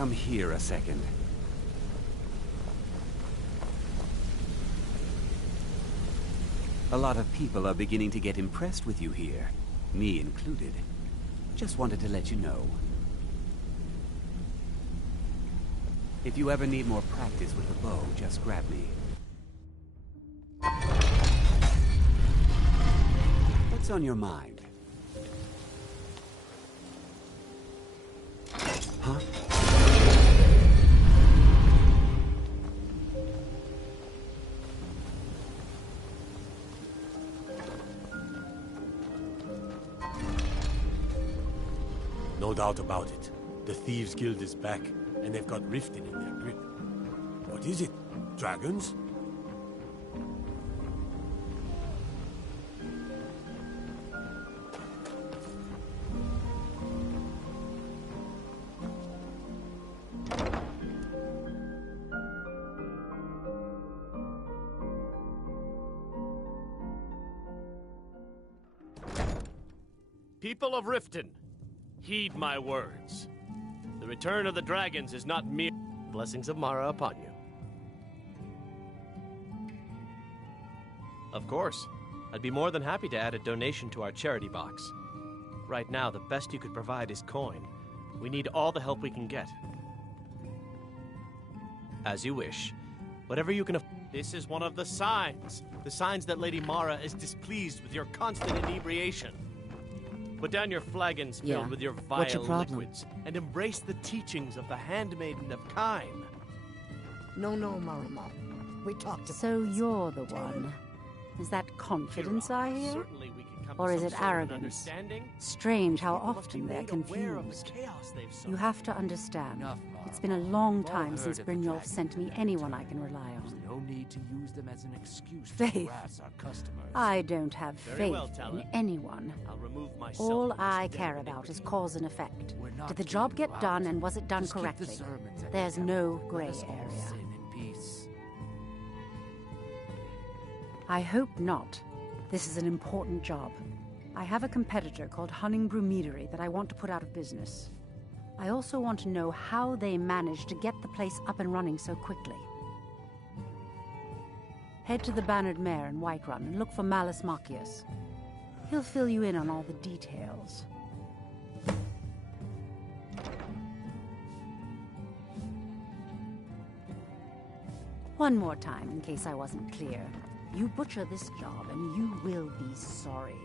Come here a second. A lot of people are beginning to get impressed with you here, me included. Just wanted to let you know. If you ever need more practice with the bow, just grab me. What's on your mind? Huh? No doubt about it. The Thieves Guild is back, and they've got Riften in their grip. What is it? Dragons? People of Riften, heed my words. The return of the dragons is not mere blessings of Mara upon you. Of course, I'd be more than happy to add a donation to our charity box. Right now, the best you could provide is coin. We need all the help we can get. As you wish. Whatever you can afford. This is one of the signs. The signs that Lady Mara is displeased with your constant inebriation. Put down your flagons filled with your vile liquids and embrace the teachings of the handmaiden of Kine. No, Marama. We talked about So you're the one. Is that confidence I hear? Certainly we can come Or to is some it sort of an arrogance? understanding. Strange how People must be often they're made aware of the confused. chaos they've You sowed. have to understand. Enough, It's been a long time heard since of the Brynjolf dragon. sent me anyone I can rely on. No need to use them as an excuse to Faith. harass our customers. I don't have Very faith well, in Talon. anyone. I'll remove myself All from this I den care of about is iniquity. cause and effect. We're not Did the kicking job you get out. done and was it done Just keep the correctly? sermons at There's the no temple. gray Let us all area. sin in peace. I hope not. This is an important job. I have a competitor called Hunningbrew Meadery that I want to put out of business. I also want to know how they managed to get the place up and running so quickly. Head to the Bannered Mare in Whiterun and look for Malus Machius. He'll fill you in on all the details. One more time, in case I wasn't clear. You butcher this job, and you will be sorry.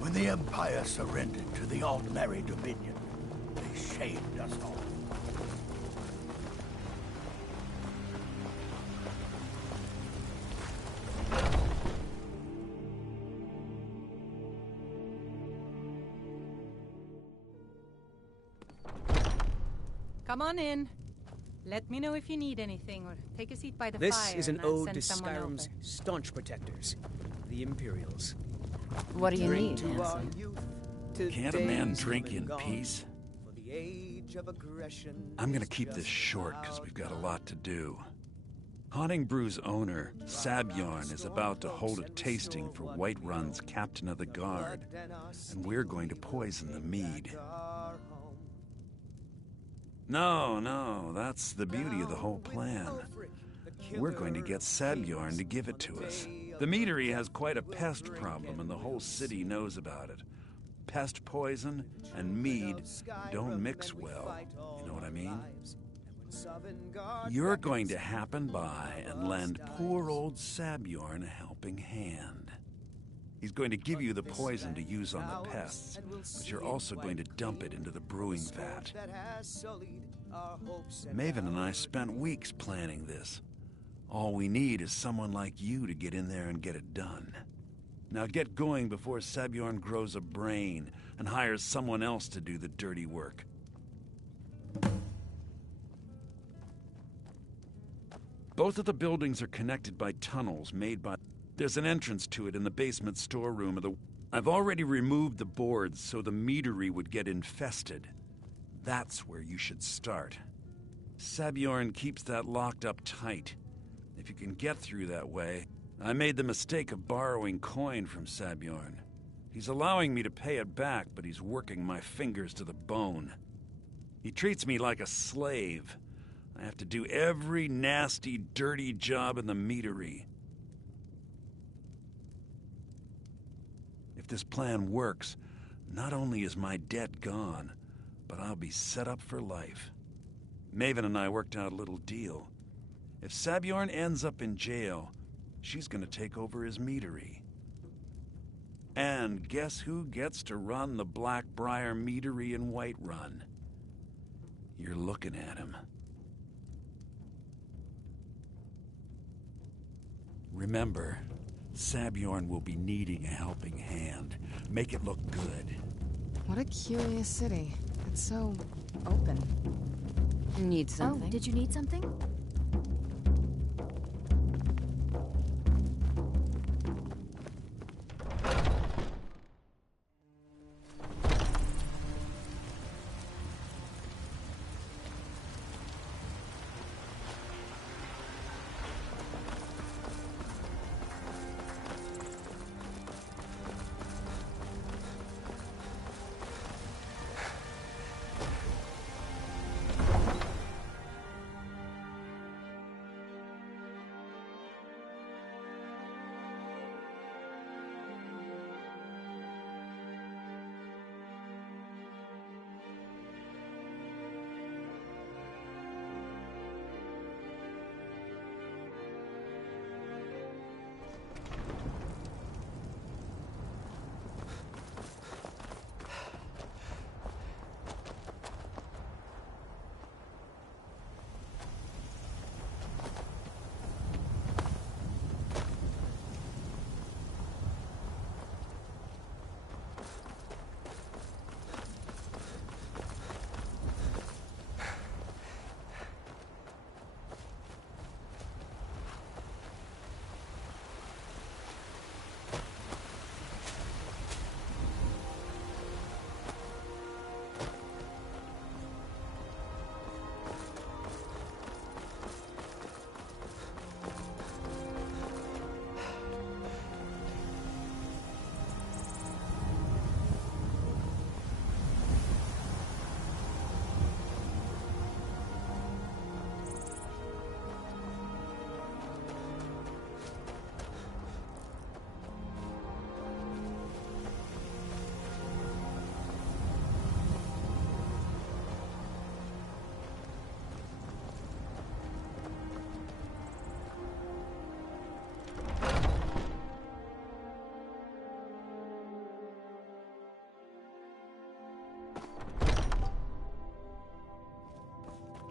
When the Empire surrendered to the Aldmeri Dominion, they shamed us all. Come on in. Let me know if you need anything, or take a seat by the fire. This is an and I'll ode send to someone Skyrim's over. staunch protectors, the Imperials. What do you Drink need, to our handsome? youth, Can't a man today's drink come in and gone, peace? for the age of aggression I'm gonna is keep this just short because we've got a about lot to do. Haunting Brew's owner, Sabjorn, is about to hold a tasting for Whiterun's Captain of the Guard, and we're going to poison the mead. No, that's the beauty of the whole plan. We're going to get Sabjorn to give it to us. The meadery has quite a pest problem, and the whole city knows about it. Pest poison and mead don't mix well, you know what I mean? You're going to happen by and lend poor old Sabjorn a helping hand. He's going to give you the poison to use on the pests, but you're also going to dump it into the brewing vat. Maven and I spent weeks planning this. All we need is someone like you to get in there and get it done. Now get going before Sabjorn grows a brain and hires someone else to do the dirty work. Both of the buildings are connected by tunnels made by... There's an entrance to it in the basement storeroom of the... I've already removed the boards so the meadery would get infested. That's where you should start. Sabjorn keeps that locked up tight. If you can get through that way... I made the mistake of borrowing coin from Sabjorn. He's allowing me to pay it back, but he's working my fingers to the bone. He treats me like a slave. I have to do every nasty, dirty job in the meadery. If this plan works, not only is my debt gone, but I'll be set up for life. Maven and I worked out a little deal. If Sabjorn ends up in jail, she's gonna take over his meadery. And guess who gets to run the Blackbriar meadery in Whiterun? You're looking at him. Remember, Sabjorn will be needing a helping hand. Make it look good. What a curious city. It's so open. Need something? Oh, did you need something?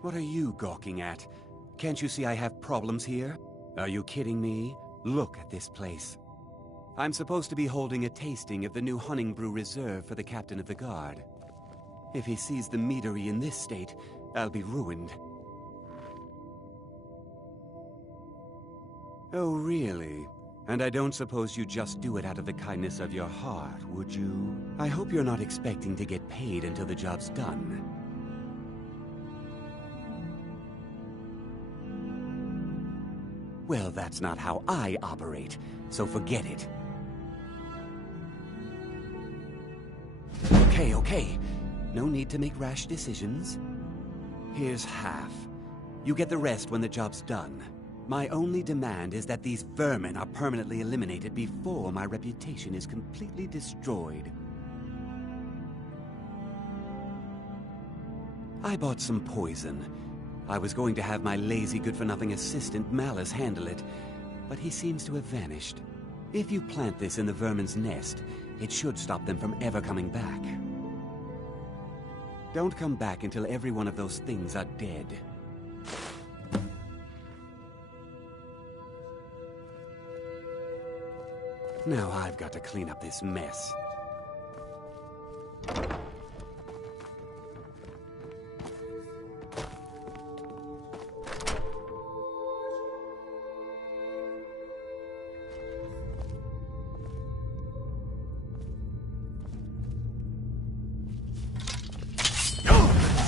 What are you gawking at? Can't you see I have problems here? Are you kidding me? Look at this place. I'm supposed to be holding a tasting of the new Honningbrew Reserve for the captain of the guard. If he sees the meadery in this state, I'll be ruined. Oh, really? And I don't suppose you just do it out of the kindness of your heart, would you? I hope you're not expecting to get paid until the job's done. Well, that's not how I operate, so forget it. Okay. No need to make rash decisions. Here's half. You get the rest when the job's done. My only demand is that these vermin are permanently eliminated before my reputation is completely destroyed. I bought some poison. I was going to have my lazy good-for-nothing assistant Malice handle it, but he seems to have vanished. If you plant this in the vermin's nest, it should stop them from ever coming back. Don't come back until every one of those things are dead. Now I've got to clean up this mess.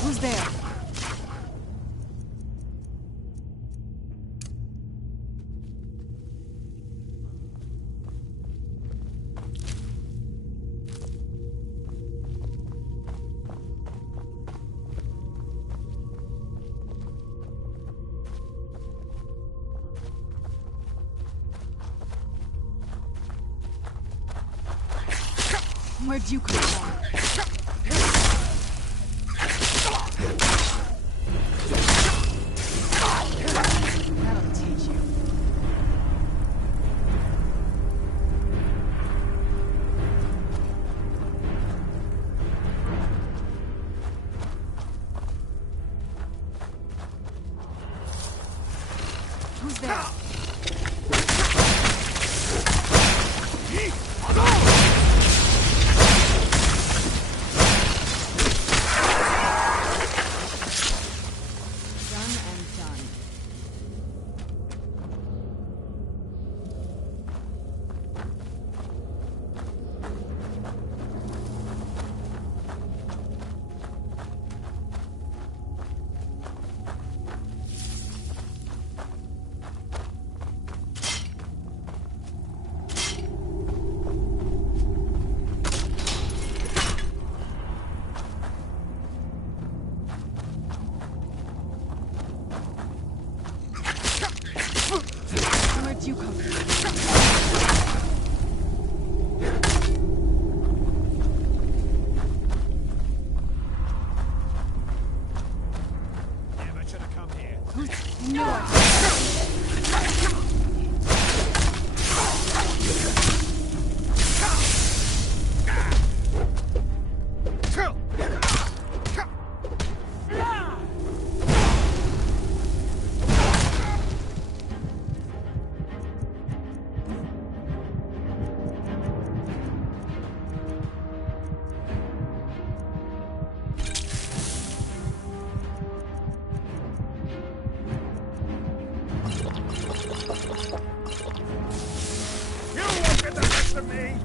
Who's there? Where'd you come from? That'll teach you. Who's there? Where'd you come from? Never should have come here. You won't get the best of me!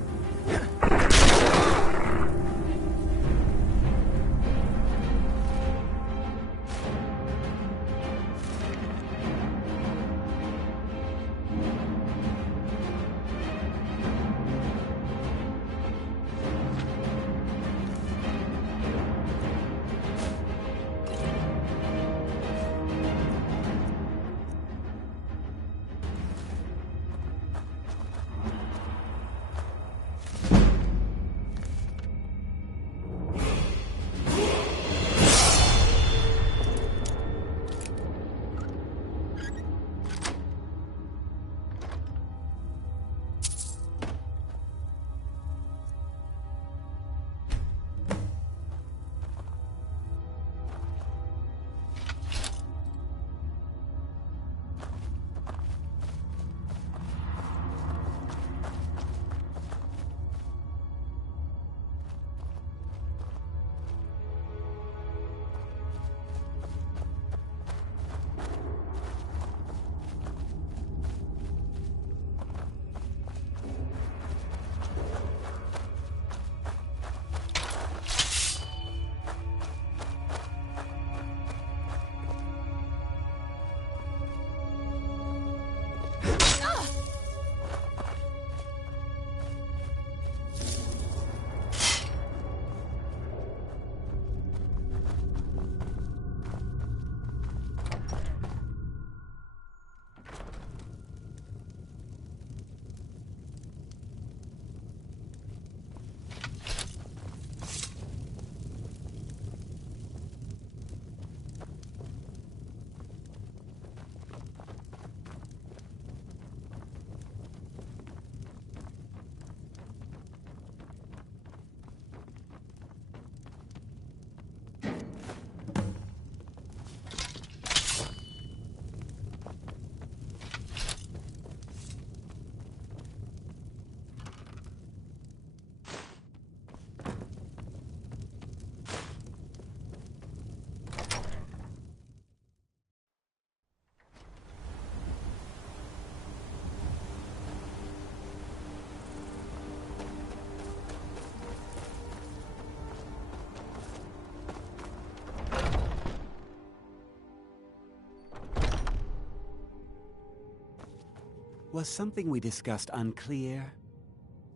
Was something we discussed unclear?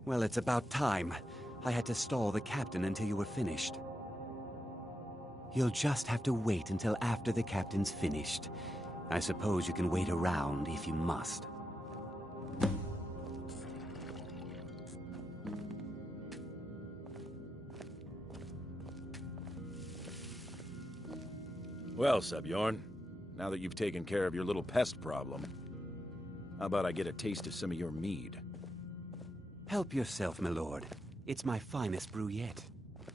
Well, it's about time. I had to stall the captain until you were finished. You'll just have to wait until after the captain's finished. I suppose you can wait around if you must. Well, Sebjorn, now that you've taken care of your little pest problem, how about I get a taste of some of your mead? Help yourself, my lord. It's my finest brew yet.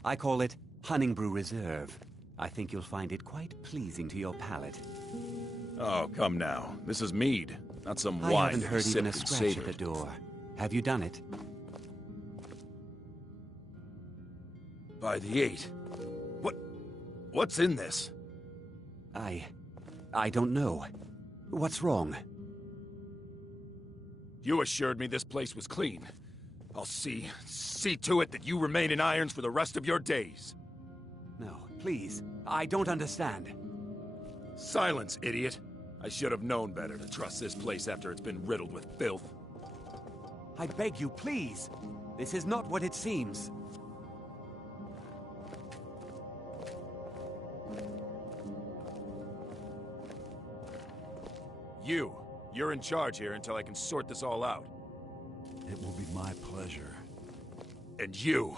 I call it Honningbrew Reserve. I think you'll find it quite pleasing to your palate. Oh, come now. This is mead, not some wine. I haven't heard even a scratch at the door. Have you done it? By the 8. What's in this? I don't know. What's wrong? You assured me this place was clean. I'll see to it that you remain in irons for the rest of your days. No, please. I don't understand. Silence, idiot. I should have known better to trust this place after it's been riddled with filth. I beg you, please. This is not what it seems. You're in charge here until I can sort this all out. It will be my pleasure. And you're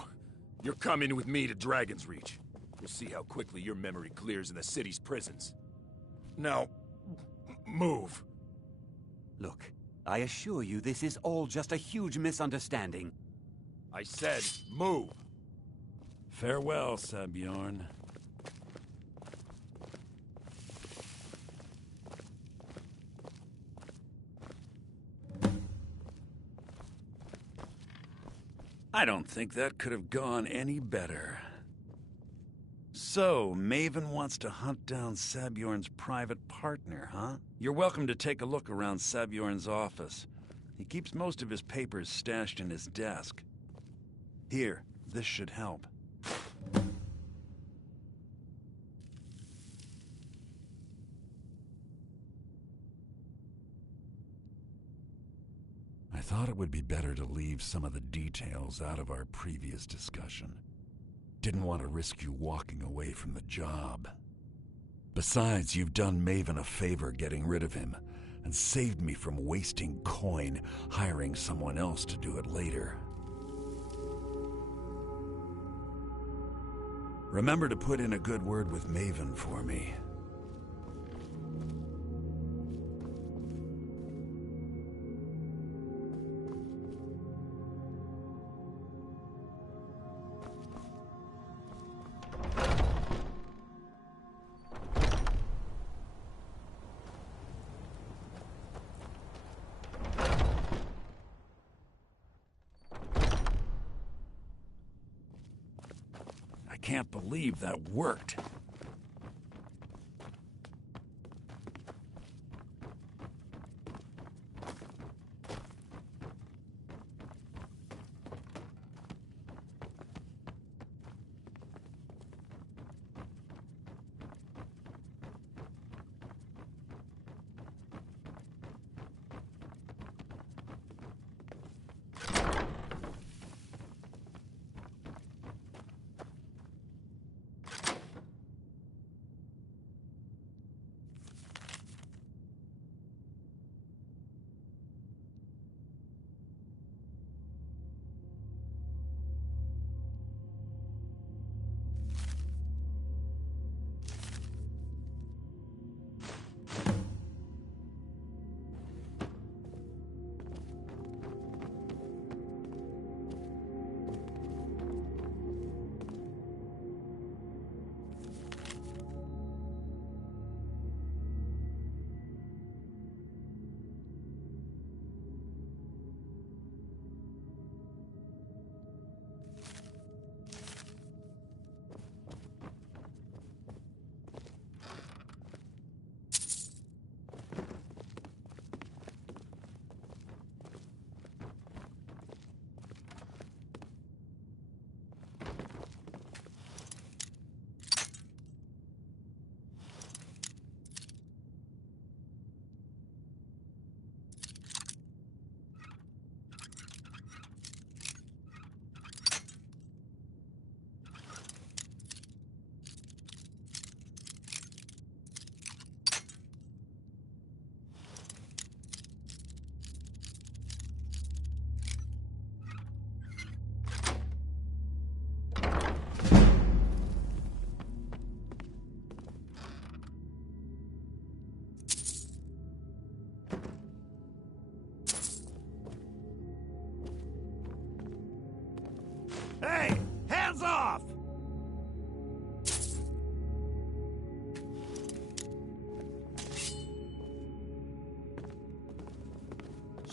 coming with me to Dragon's Reach. We'll see how quickly your memory clears in the city's prisons. Now, move. Look, I assure you this is all just a huge misunderstanding. I said, move. Farewell, Sebjorn. I don't think that could have gone any better. So, Maven wants to hunt down Sebjorn's private partner, huh? You're welcome to take a look around Sebjorn's office. He keeps most of his papers stashed in his desk. Here, this should help. I thought it would be better to leave some of the details out of our previous discussion. Didn't want to risk you walking away from the job. Besides, you've done Maven a favor getting rid of him, and saved me from wasting coin hiring someone else to do it later. Remember to put in a good word with Maven for me. I can't believe that worked.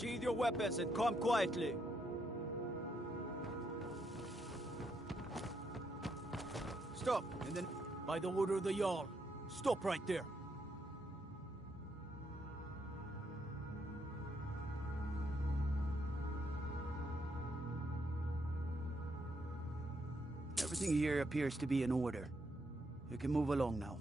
Sheathe your weapons and come quietly. Stop, and then... By the order of the Jarl, stop right there. Everything here appears to be in order. You can move along now.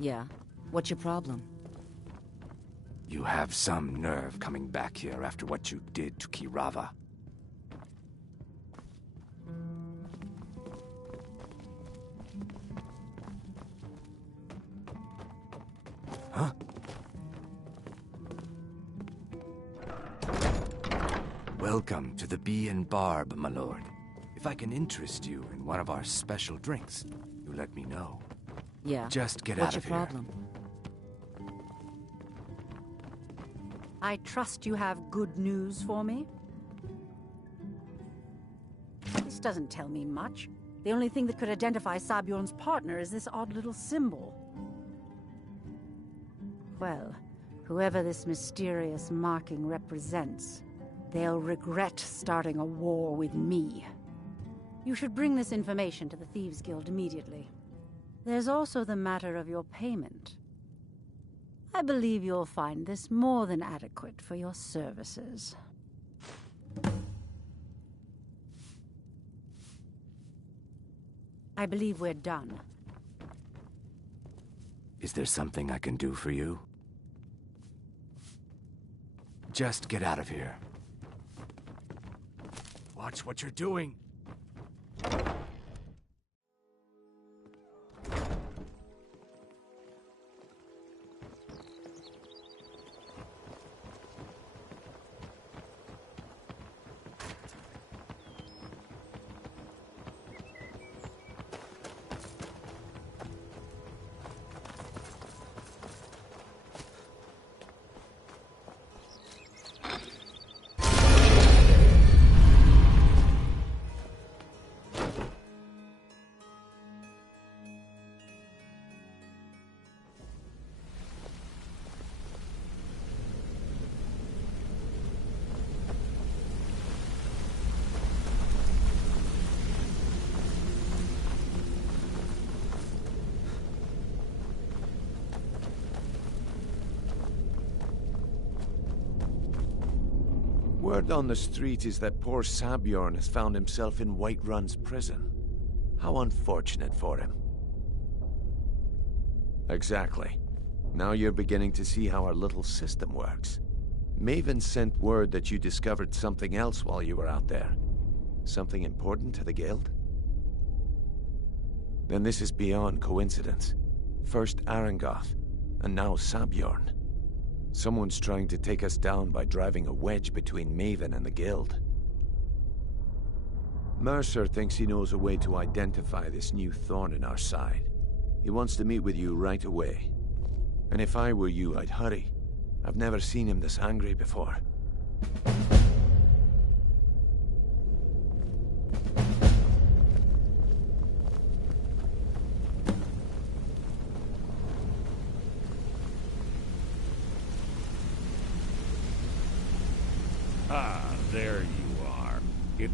Yeah? What's your problem? You have some nerve coming back here after what you did to Kirava. Huh? Welcome to the Bee and Barb, my lord. If I can interest you in one of our special drinks, you let me know. Yeah. Just get out of here. What's your problem? I trust you have good news for me? This doesn't tell me much. The only thing that could identify Sabjorn's partner is this odd little symbol. Well, whoever this mysterious marking represents, they'll regret starting a war with me. You should bring this information to the Thieves Guild immediately. There's also the matter of your payment. I believe you'll find this more than adequate for your services. I believe we're done. Is there something I can do for you? Just get out of here. Watch what you're doing. Word on the street is that poor Sabjorn has found himself in Whiterun's prison. How unfortunate for him. Exactly. Now you're beginning to see how our little system works. Maven sent word that you discovered something else while you were out there. Something important to the Guild? Then this is beyond coincidence. First Arangoth, and now Sabjorn. Someone's trying to take us down by driving a wedge between Maven and the Guild. Mercer thinks he knows a way to identify this new thorn in our side. He wants to meet with you right away. And if I were you, I'd hurry. I've never seen him this angry before.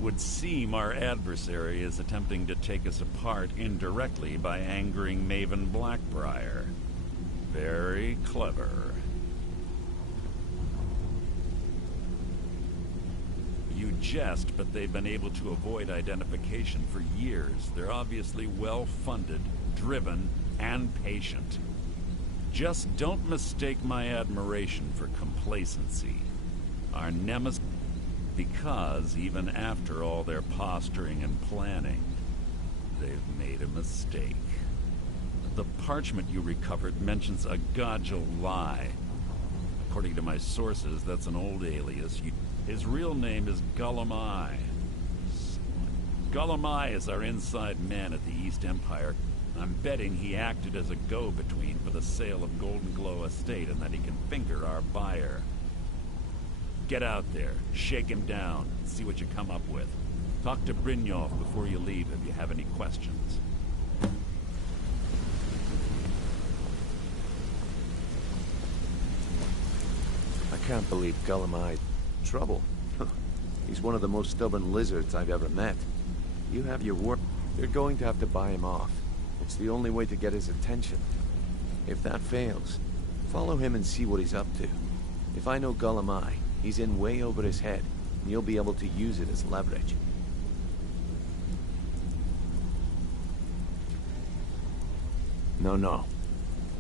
would seem our adversary is attempting to take us apart indirectly by angering Maven Blackbriar. Very clever. You jest, but they've been able to avoid identification for years. They're obviously well-funded, driven, and patient. Just don't mistake my admiration for complacency. Our nemesis... Because even after all their posturing and planning, they've made a mistake. The parchment you recovered mentions a Godjal lie. According to my sources, that's an old alias. His real name is Gullum-Eye. Gullum-Eye is our inside man at the East Empire. I'm betting he acted as a go-between for the sale of Golden Glow Estate and that he can finger our buyer. Get out there, shake him down, and see what you come up with. Talk to Brynjolf before you leave if you have any questions. I can't believe Gullum-Eye... Trouble. He's one of the most stubborn lizards I've ever met. You have your work. You're going to have to buy him off. It's the only way to get his attention. If that fails, follow him and see what he's up to. If I know Gullum-Eye, he's in way over his head, and you'll be able to use it as leverage. No.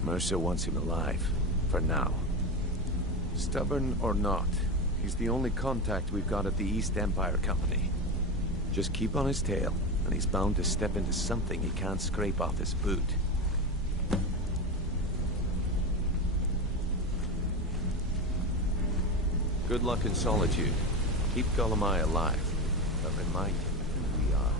Mercer wants him alive. For now. Stubborn or not, he's the only contact we've got at the East Empire Company. Just keep on his tail, and he's bound to step into something he can't scrape off his boot. Good luck in Solitude. Keep Gullum-Eye alive, but remind him who we are.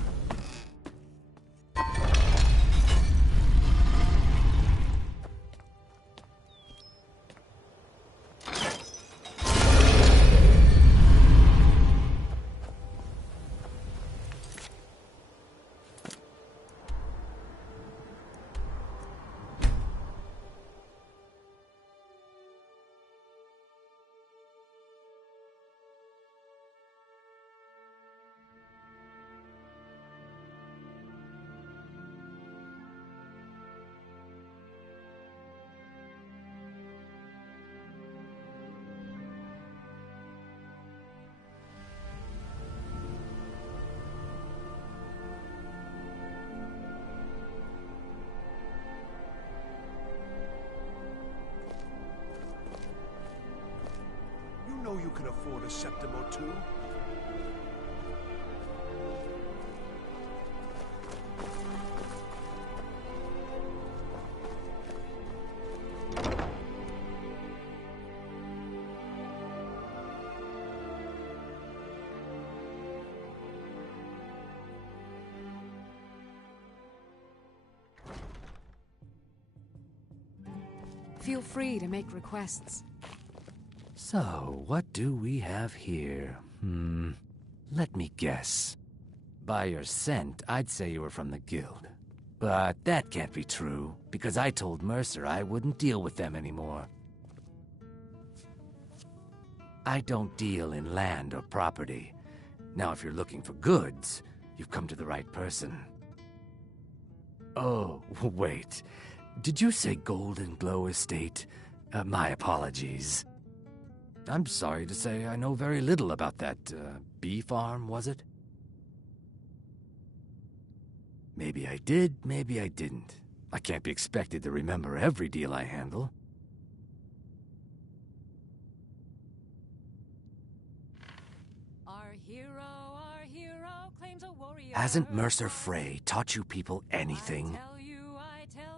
You can afford a septim or two. Feel free to make requests. So, what do we have here? Let me guess. By your scent, I'd say you were from the Guild. But that can't be true, because I told Mercer I wouldn't deal with them anymore. I don't deal in land or property. Now, if you're looking for goods, you've come to the right person. Oh, wait. Did you say Golden Glow Estate? My apologies. I'm sorry to say I know very little about that, bee farm, was it? Maybe I did, maybe I didn't. I can't be expected to remember every deal I handle. Our hero claims a warrior. Hasn't Mercer Frey taught you people anything?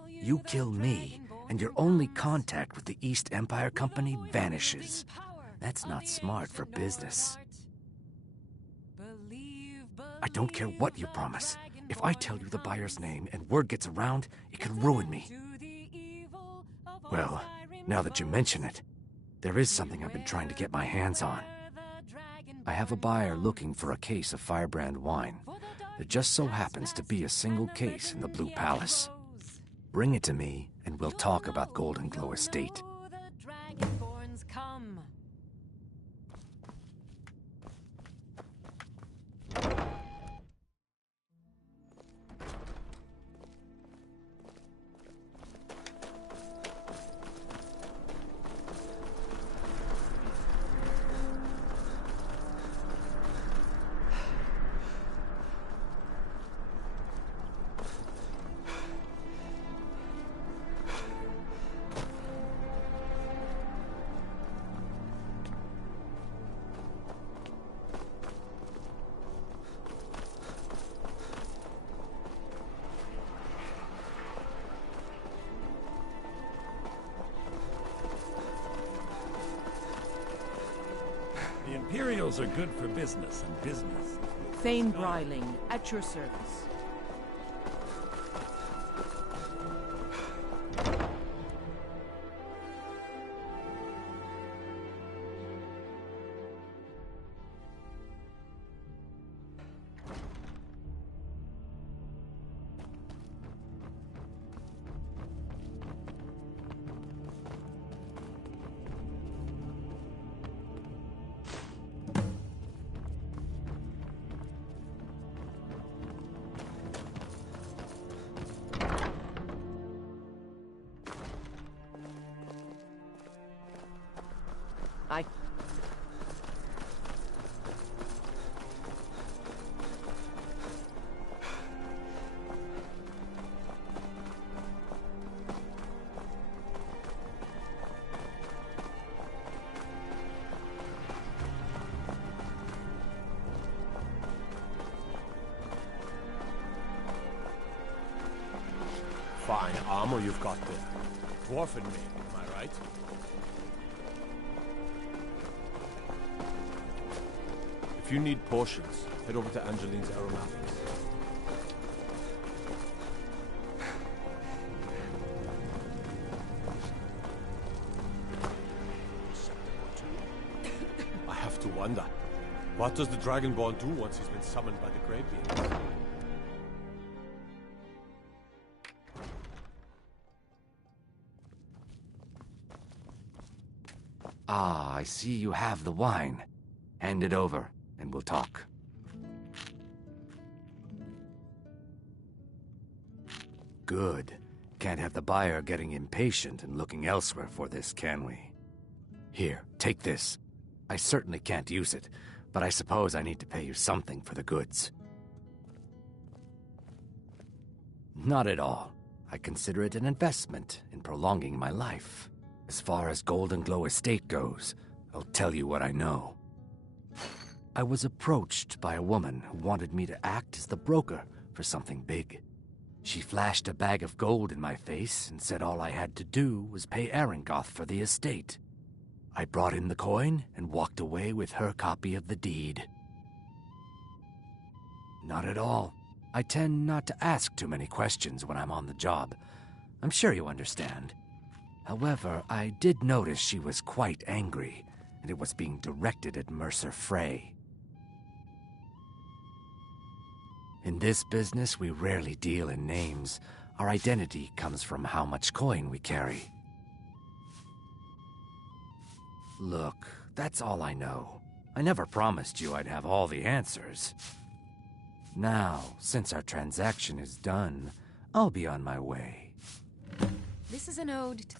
You kill me, and your only contact with the East Empire Company vanishes. That's not smart for business. I don't care what you promise. If I tell you the buyer's name and word gets around, it could ruin me. Well, now that you mention it, there is something I've been trying to get my hands on. I have a buyer looking for a case of Firebrand wine. There just so happens to be a single case in the Blue Palace. Bring it to me, and we'll talk about Golden Glow Estate. Materials are good for business, and business. Thane Bryling, at your service. Fine armor you've got there. Dwarfen make, am I right? If you need potions, head over to Angeline's Aromatics. I have to wonder, what does the Dragonborn do once he's been summoned by the Greybeards? Ah, I see you have the wine. Hand it over, and we'll talk. Good. Can't have the buyer getting impatient and looking elsewhere for this, can we? Here, take this. I certainly can't use it, but I suppose I need to pay you something for the goods. Not at all. I consider it an investment in prolonging my life. As far as Golden Glow Estate goes, I'll tell you what I know. I was approached by a woman who wanted me to act as the broker for something big. She flashed a bag of gold in my face and said all I had to do was pay Arangoth for the estate. I brought in the coin and walked away with her copy of the deed. Not at all. I tend not to ask too many questions when I'm on the job. I'm sure you understand. However, I did notice she was quite angry, and it was being directed at Mercer Frey. In this business, we rarely deal in names. Our identity comes from how much coin we carry. Look, that's all I know. I never promised you I'd have all the answers. Now, since our transaction is done, I'll be on my way. This is an ode to...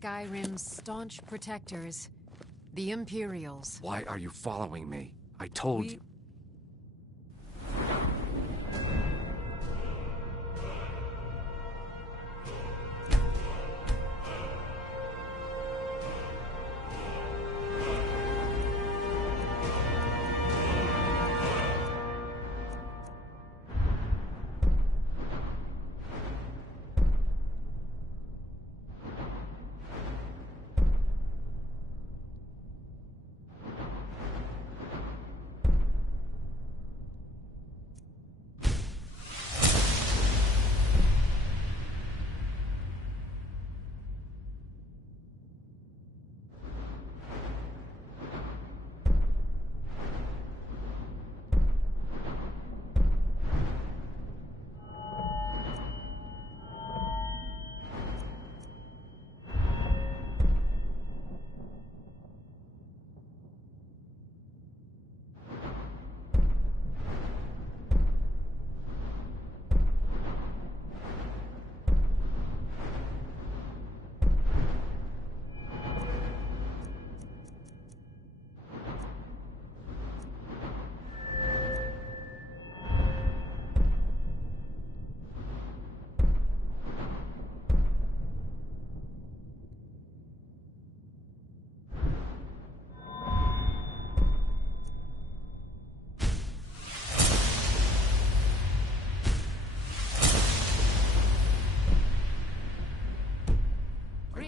Skyrim's staunch protectors, the Imperials. Why are you following me? I told you.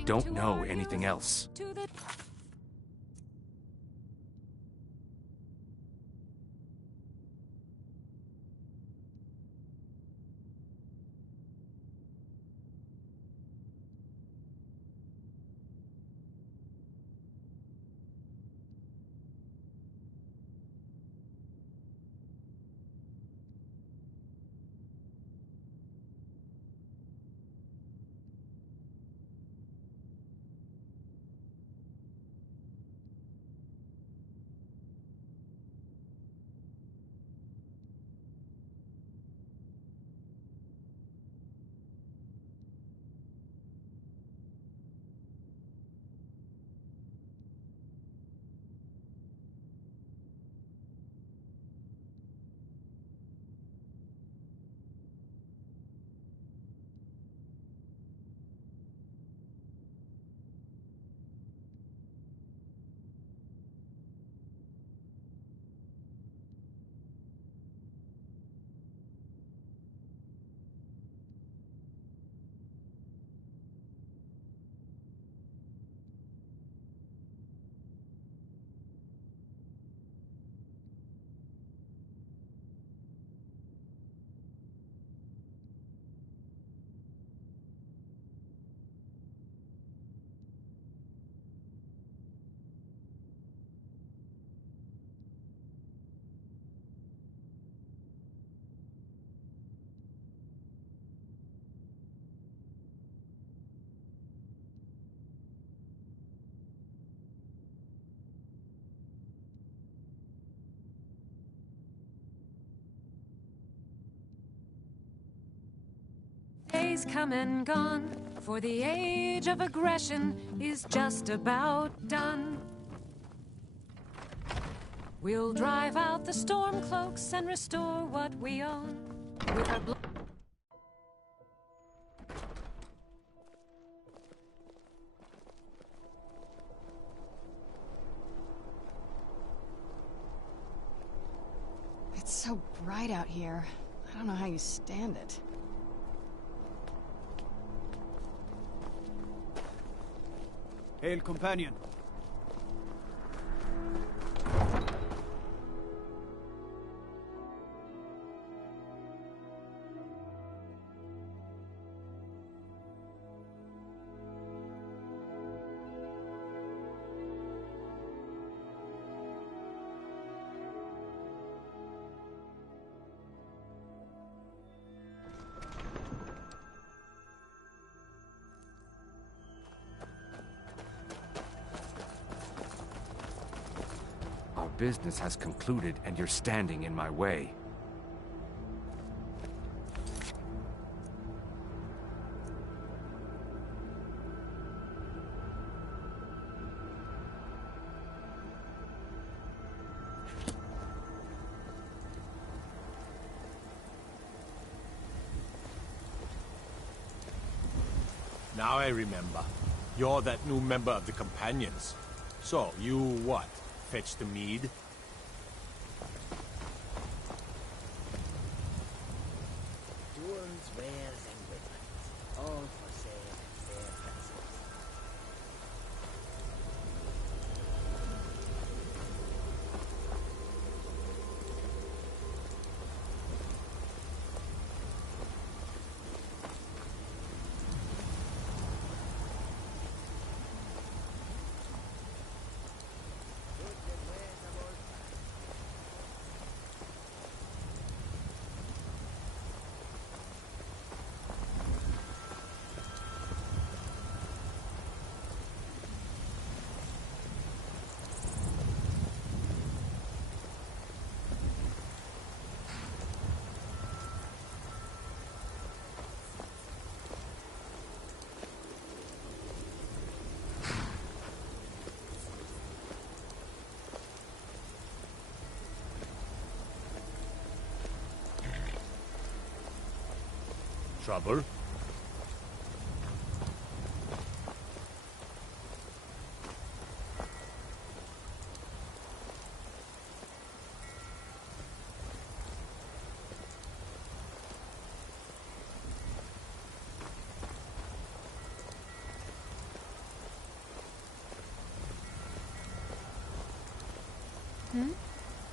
don't know anything else. Days come and gone, for the age of aggression is just about done. We'll drive out the storm cloaks and restore what we own with our It's so bright out here. I don't know how you stand it. Hail, companion. Business has concluded, and you're standing in my way. Now I remember. You're that new member of the Companions. So, you what? Fetch the mead? Tools, wares, and weapons. All for sale at fair prices. Trouble?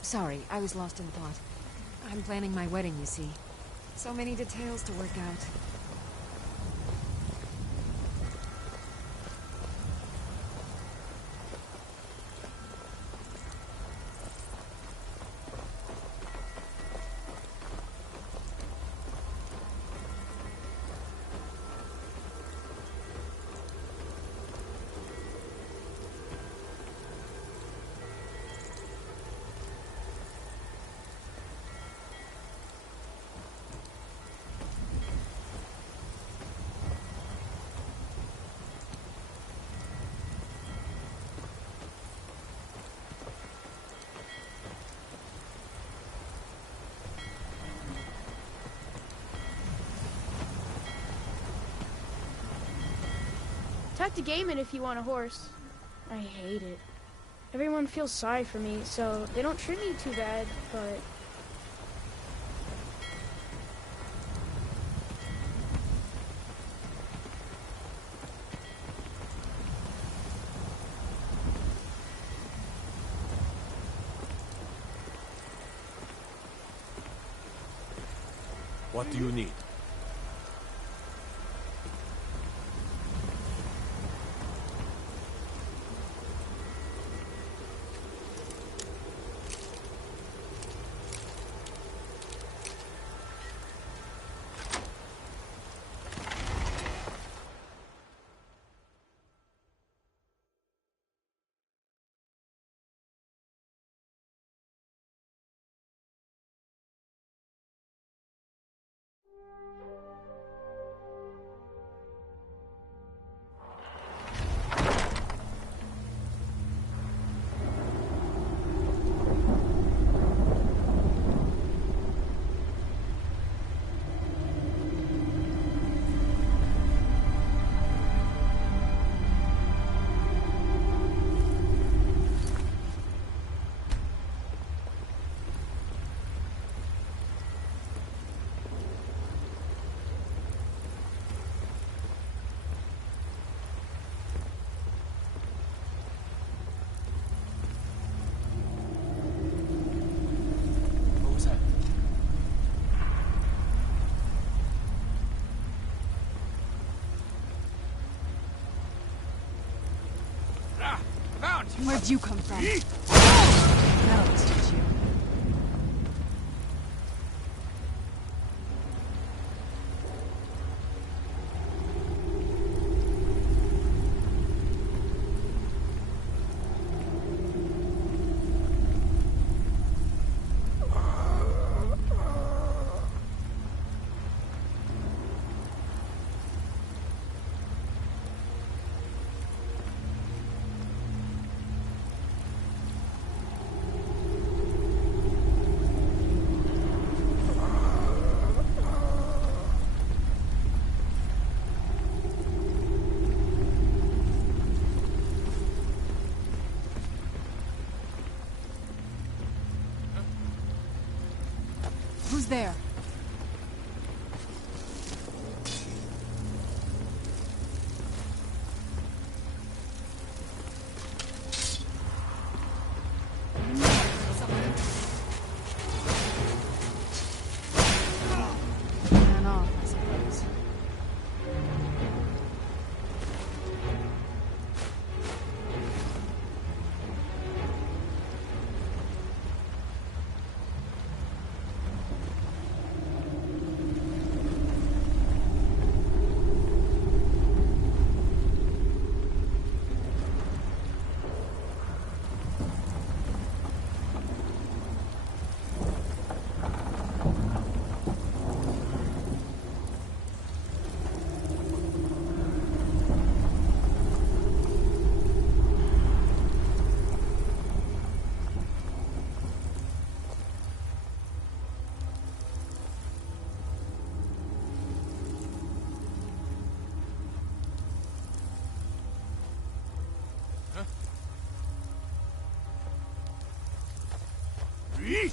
Sorry, I was lost in thought. I'm planning my wedding, you see. So many details to work out. Talk to Gaiman if you want a horse. I hate it. Everyone feels sorry for me, so they don't treat me too bad, but... What do you need? Where'd you come from? Now let's teach you. Who's there? Man off, I suppose.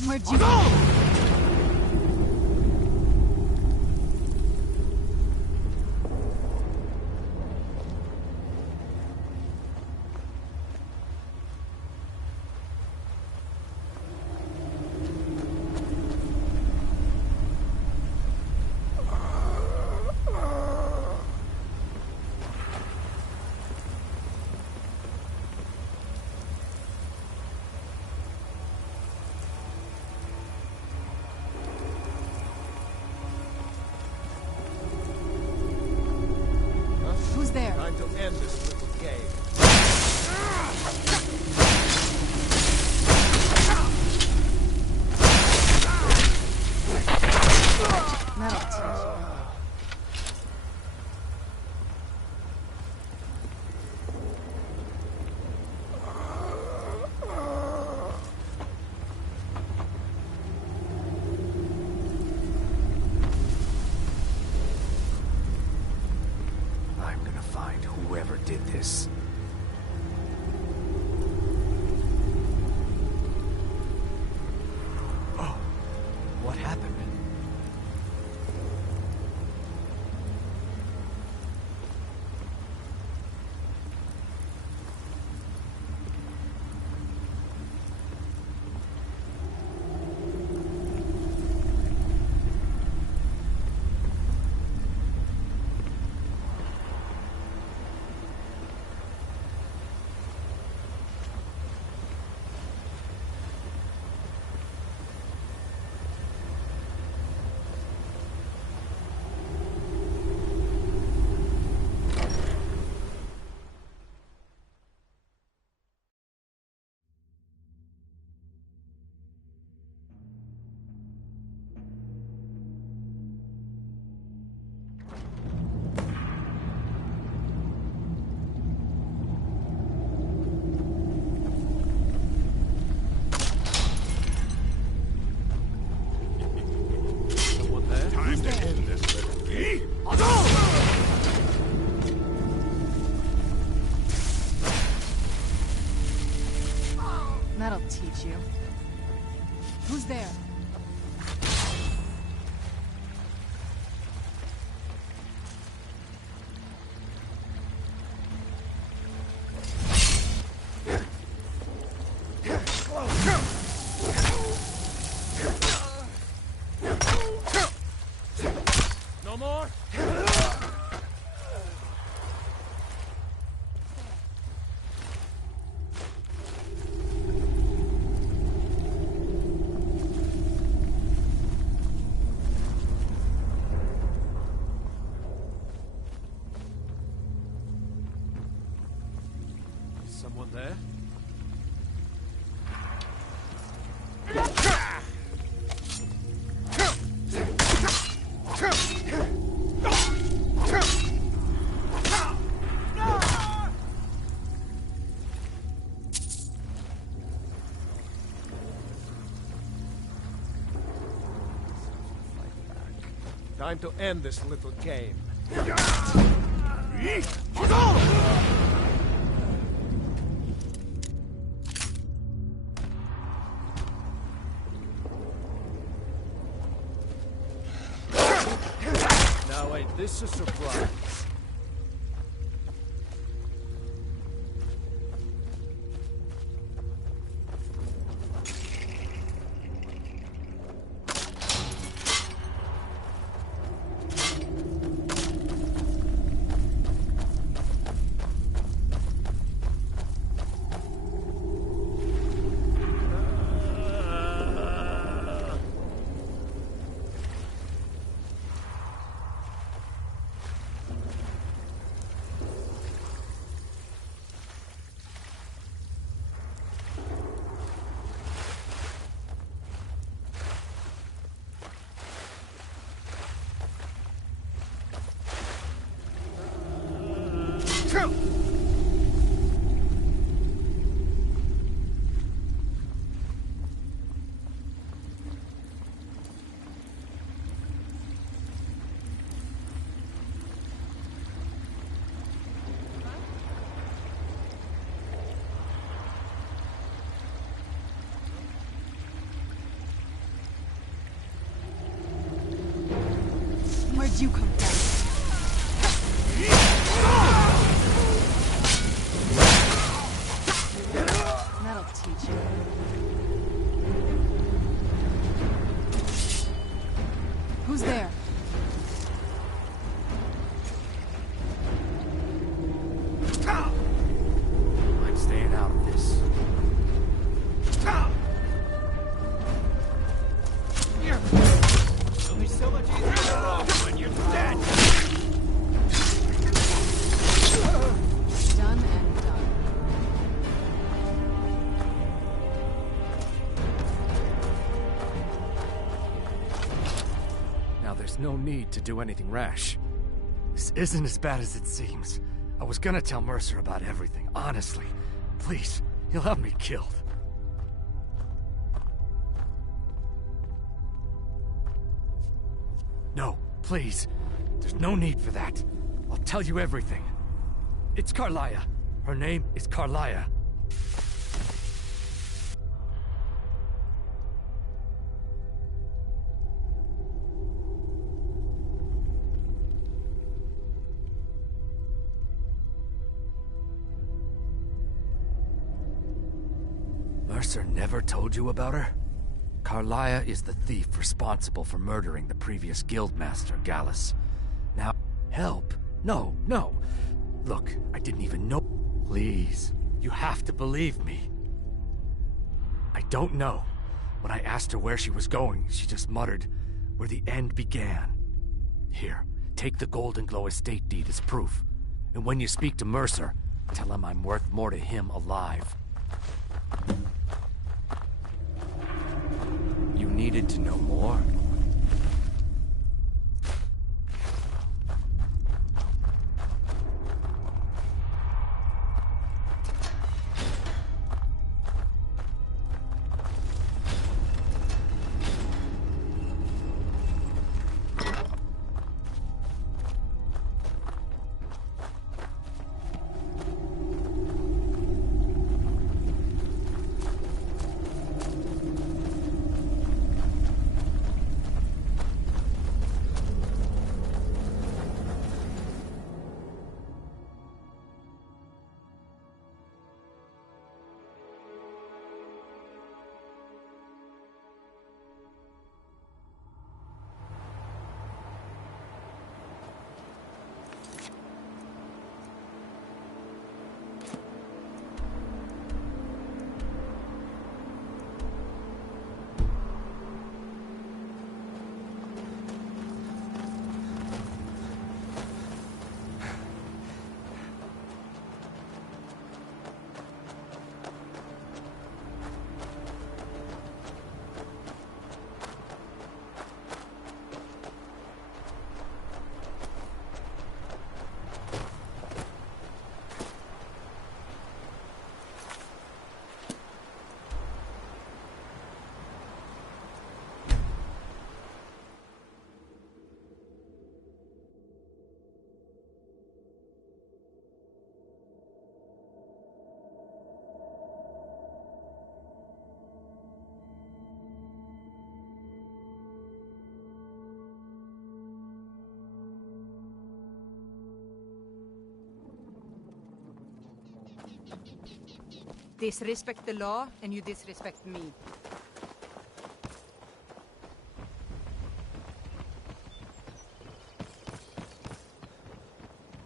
Where'd you go? did this. Oh, what happened? That'll teach you. Who's there? No more? Someone there? Time to end this little game. Now ain't this a surprise? Where'd you come from? That'll teach you. Who's there? I'm staying out of this. It'll be so much easier to rob when you're dead. Done and done. Now there's no need to do anything rash. This isn't as bad as it seems. I was gonna tell Mercer about everything, honestly. Please, he'll have me killed. No, please. There's no need for that. I'll tell you everything. It's Carlia. Her name is Carlia. Mercer never told you about her? Carlia is the thief responsible for murdering the previous guildmaster, Gallus. Now, help? No, no. Look, I didn't even know. Please, you have to believe me. I don't know. When I asked her where she was going, she just muttered, where the end began. Here, take the Golden Glow estate deed as proof. And when you speak to Mercer, tell him I'm worth more to him alive. You needed to know more? Disrespect the law, and you disrespect me.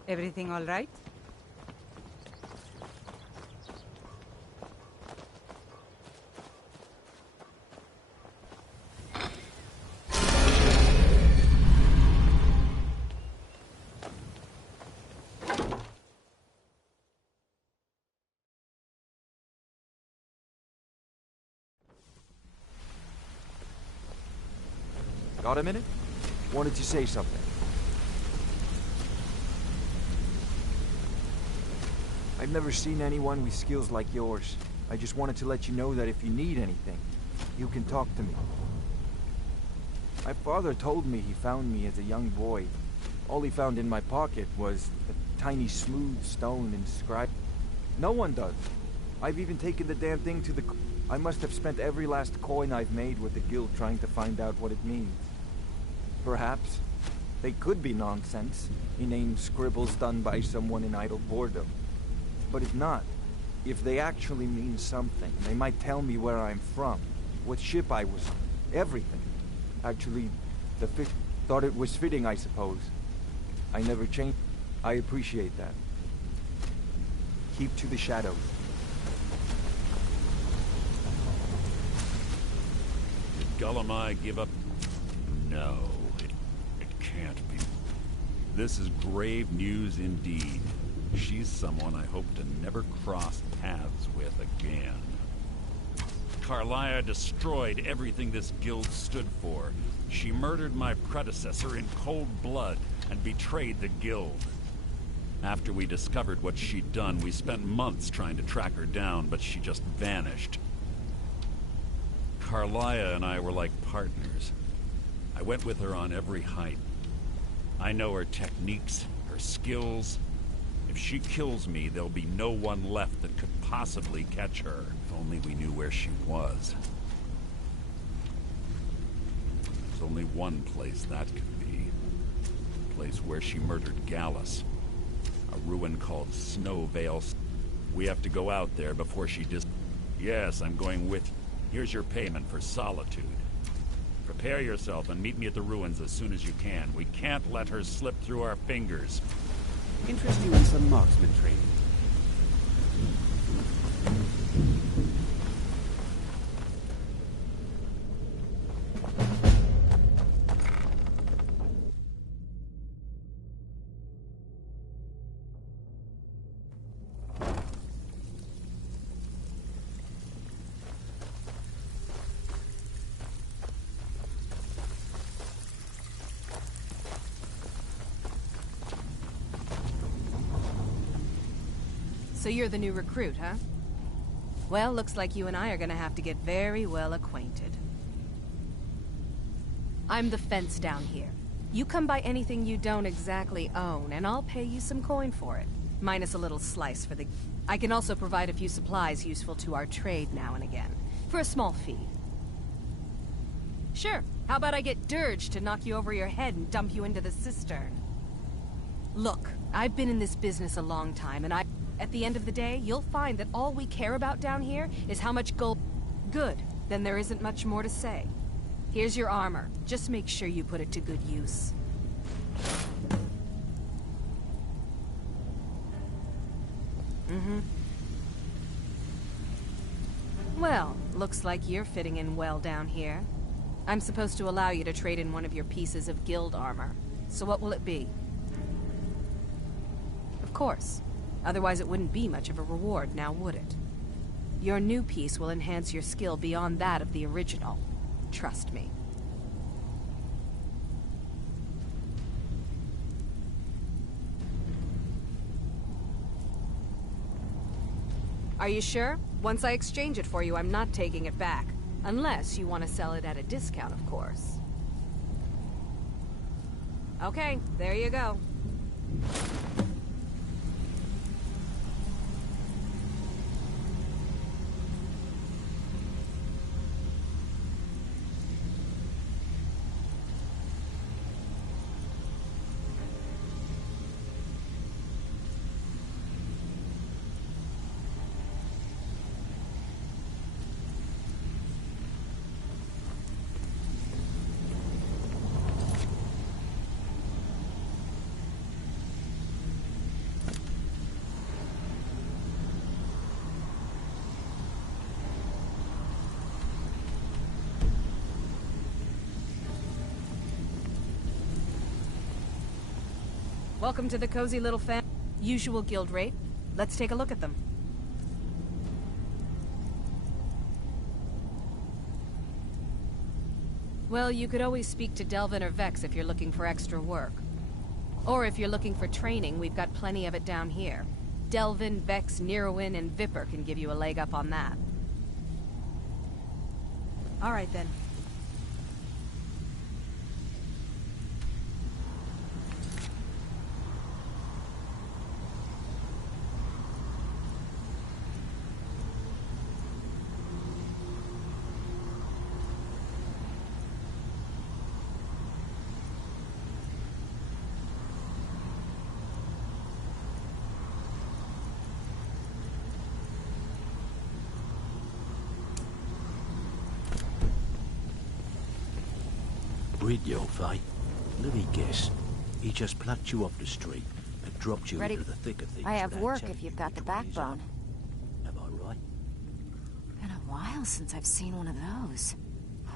Everything all right? Got a minute? Wanted to say something. I've never seen anyone with skills like yours. I just wanted to let you know that if you need anything, you can talk to me. My father told me he found me as a young boy. All he found in my pocket was a tiny smooth stone inscribed. No one does. I've even taken the damn thing to the... I must have spent every last coin I've made with the guild trying to find out what it means. Perhaps they could be nonsense, inane scribbles done by someone in idle boredom. But if not, if they actually mean something, they might tell me where I'm from, what ship I was on, everything. Actually, the fish thought it was fitting, I suppose. I never changed. I appreciate that. Keep to the shadows. Did Gullumai give up? No, it can't be. This is grave news indeed. She's someone I hope to never cross paths with again. Carlia destroyed everything this guild stood for. She murdered my predecessor in cold blood and betrayed the guild. After we discovered what she'd done, we spent months trying to track her down, but she just vanished. Carlia and I were like partners. I went with her on every hike. I know her techniques, her skills. If she kills me, there'll be no one left that could possibly catch her. If only we knew where she was. There's only one place that could be. The place where she murdered Gallus. A ruin called Snowvale. We have to go out there before she Yes, I'm going with you. Here's your payment for solitude. Prepare yourself and meet me at the ruins as soon as you can. We can't let her slip through our fingers. Interest you in some marksman training? So you're the new recruit, huh? Well, looks like you and I are gonna have to get very well acquainted. I'm the fence down here. You come by anything you don't exactly own, and I'll pay you some coin for it. Minus a little slice for the... I can also provide a few supplies useful to our trade now and again, for a small fee. Sure, how about I get Dirge to knock you over your head and dump you into the cistern? Look, I've been in this business a long time, and at the end of the day, you'll find that all we care about down here is how much gold... Good. Then there isn't much more to say. Here's your armor. Just make sure you put it to good use. Well, looks like you're fitting in well down here. I'm supposed to allow you to trade in one of your pieces of guild armor. So what will it be? Of course. Otherwise it wouldn't be much of a reward, now would it? Your new piece will enhance your skill beyond that of the original. Trust me. Are you sure? Once I exchange it for you, I'm not taking it back. Unless you want to sell it at a discount, of course. Okay, there you go. Welcome to the cozy little usual guild rate. Let's take a look at them. Well, you could always speak to Delvin or Vex if you're looking for extra work. Or if you're looking for training, we've got plenty of it down here. Delvin, Vex, Neroin, and Viper can give you a leg up on that. All right, then. Fight. Let me guess. He just plucked you off the street and dropped you into the thick of things. I have work if you've got the backbone. Am I right? Been a while since I've seen one of those.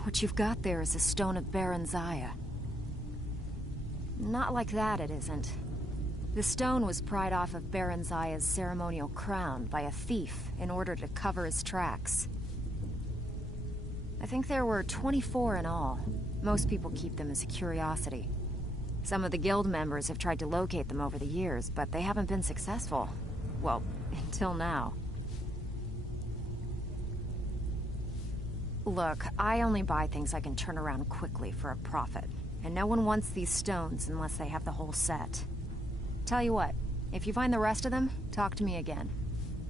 What you've got there is a stone of Baron Zaya. Not like that, it isn't. The stone was pried off of Baron Zaya's ceremonial crown by a thief in order to cover his tracks. I think there were 24 in all. Most people keep them as a curiosity. Some of the guild members have tried to locate them over the years, but they haven't been successful. Well, until now. Look, I only buy things I can turn around quickly for a profit. And no one wants these stones unless they have the whole set. Tell you what, If you find the rest of them, talk to me again.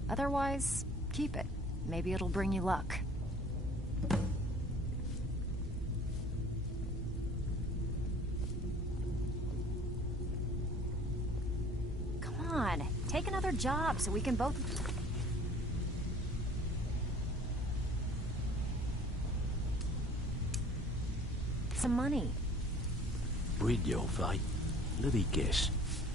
Otherwise, keep it. Maybe it'll bring you luck. Come on, take another job so we can both... some money. Brynjolf, eh? Let me guess.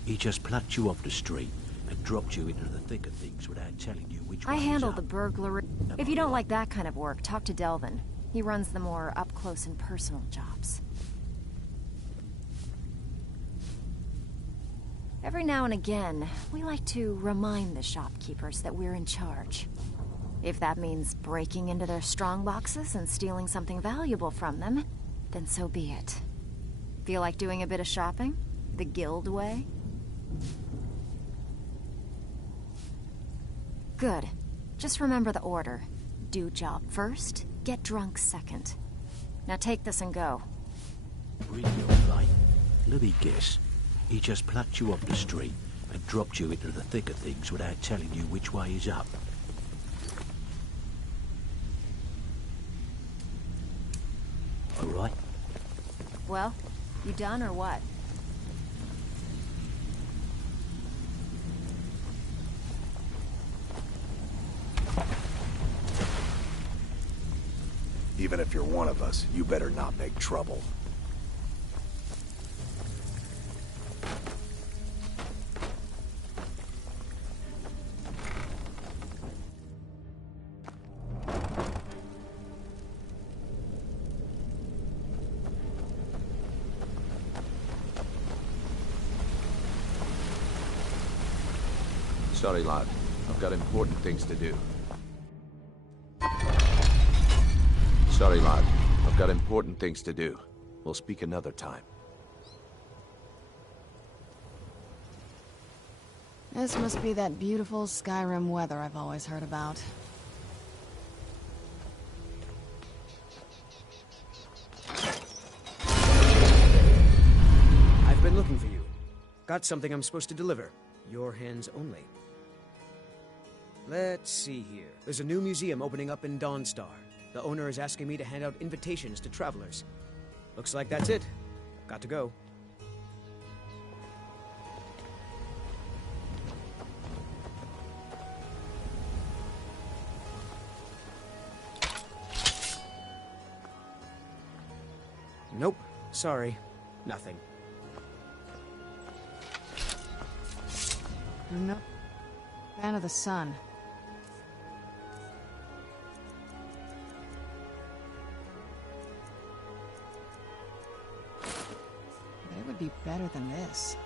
He just plucked you off the street and dropped you into the thick of things without telling you which way I was handle up. the burglary. If you don't like that kind of work, talk to Delvin. He runs the more up-close and personal jobs. Every now and again, we like to remind the shopkeepers that we're in charge. If that means breaking into their strong boxes and stealing something valuable from them, then so be it. Feel like doing a bit of shopping? The guild way? Good. Just remember the order. Do job first, get drunk second. Now take this and go. Brynjolf, eh? Let me guess. He just plucked you off the street and dropped you into the thick of things without telling you which way is up. All right? Well, you done or what? Even if you're one of us, you better not make trouble. Sorry, lad. I've got important things to do. Sorry, lad. I've got important things to do. We'll speak another time. This must be that beautiful Skyrim weather I've always heard about. I've been looking for you. Got something I'm supposed to deliver. Your hands only. Let's see here. There's a new museum opening up in Dawnstar. The owner is asking me to hand out invitations to travelers. Looks like that's it. Got to go. Nope. Sorry. Nothing. I'm no fan of the sun. But it would be better than this.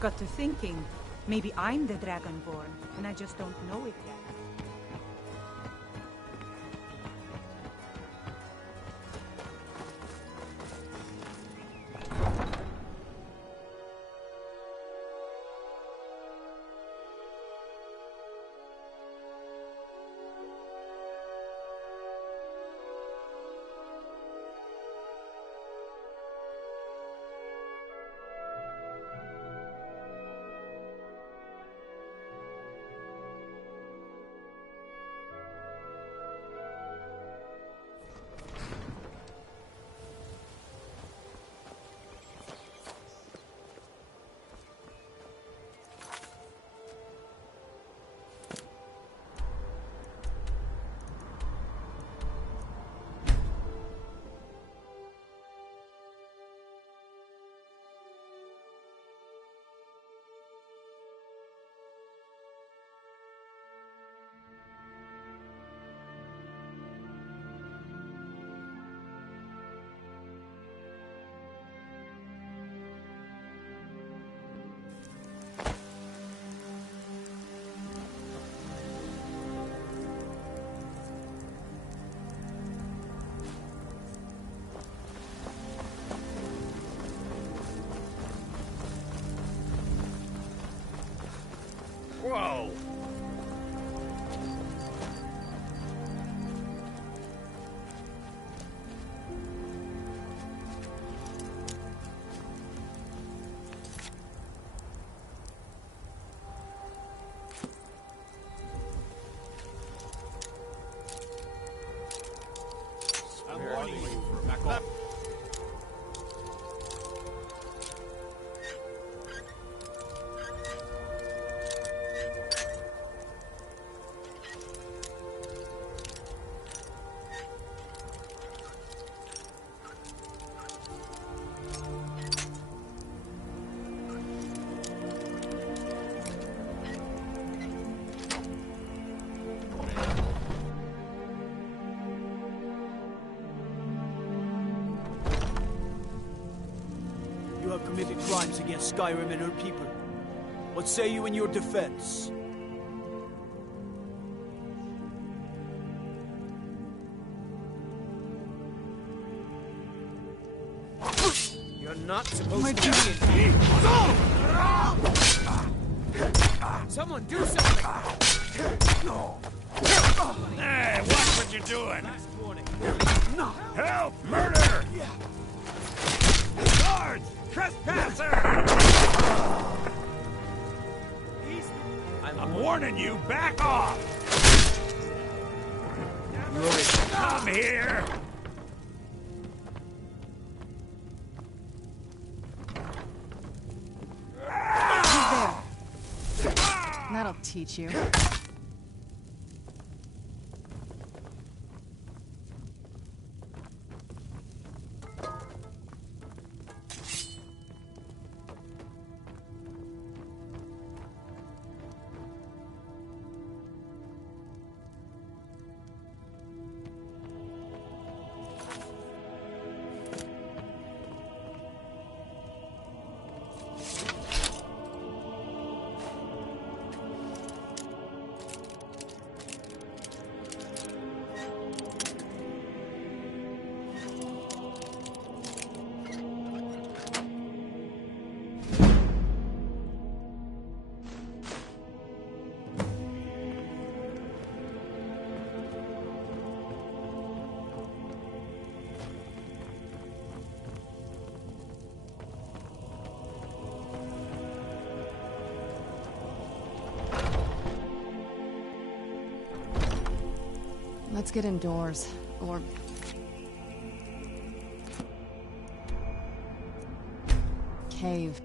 Got to thinking, maybe I'm the Dragonborn, and I just don't know it yet. Back off. You have committed crimes against Skyrim and her people. What say you in your defense? You're not supposed to be in here. Someone do something! No. Hey, watch what you're doing! Last warning. Help! Murder! Guards! Trespasser! I'm warning you, back off! Come here! That'll teach you. Let's get indoors. Or... cave.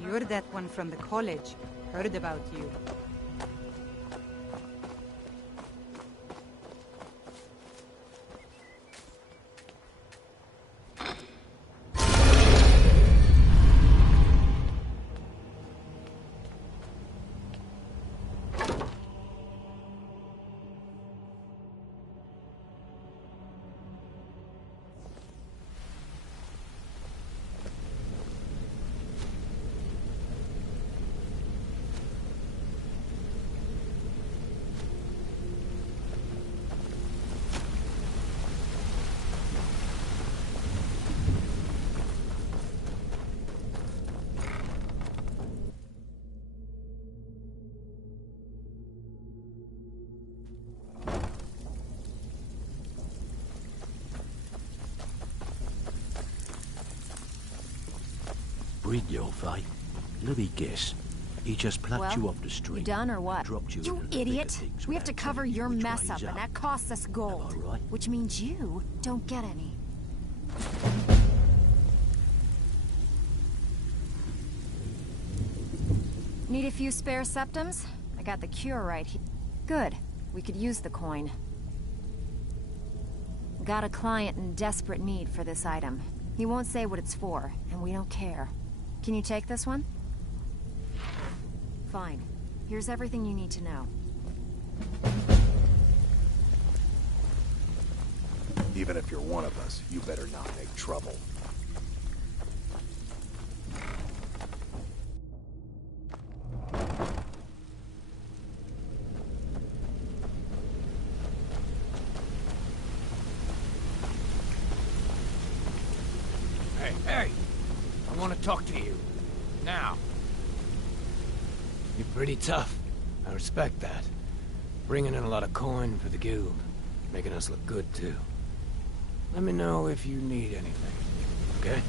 You're that one from the college. Heard about you. Bring your fate. Let me guess. He just plucked you off the street. You done or what? Dropped you You idiot! We have to cover your mess up, and that costs us gold. Right? Which means you don't get any. Need a few spare septums? I got the cure right here. Good. We could use the coin. Got a client in desperate need for this item. He won't say what it's for, and we don't care. Can you take this one? Fine. Here's everything you need to know. Even if you're one of us, you better not make trouble. to talk to you. Now. You're pretty tough. I respect that. Bringing in a lot of coin for the guild. Making us look good, too. Let me know if you need anything, okay?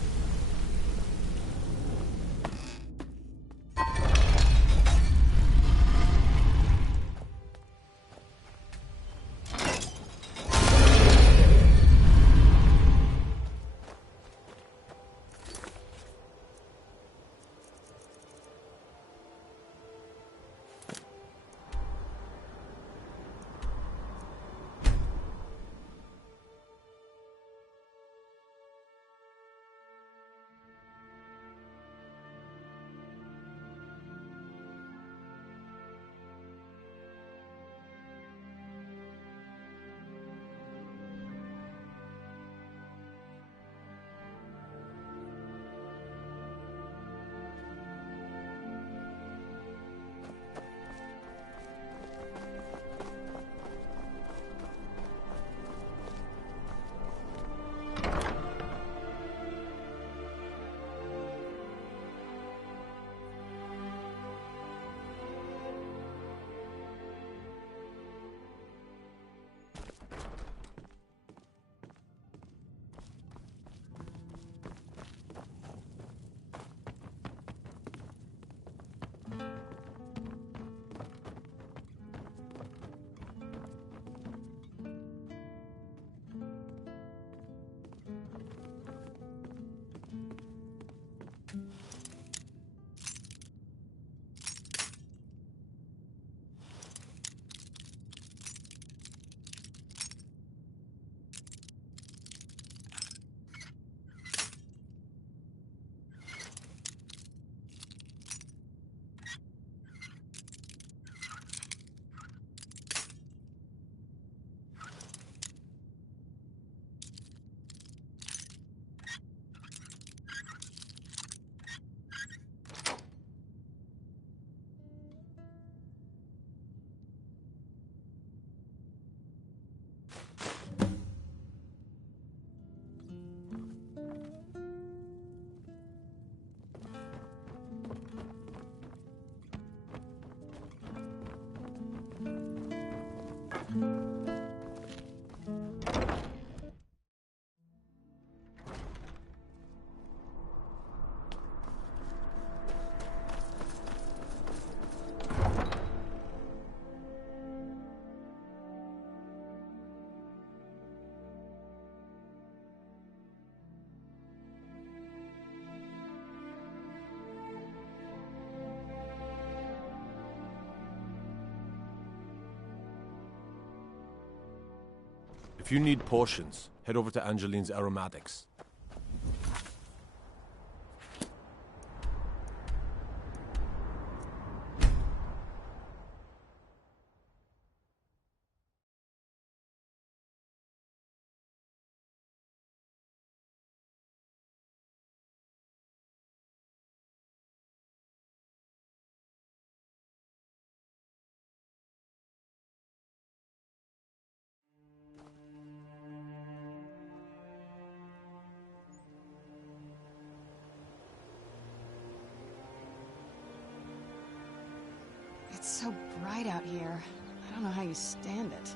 If you need potions, head over to Angeline's Aromatics. It's so bright out here. I don't know how you stand it.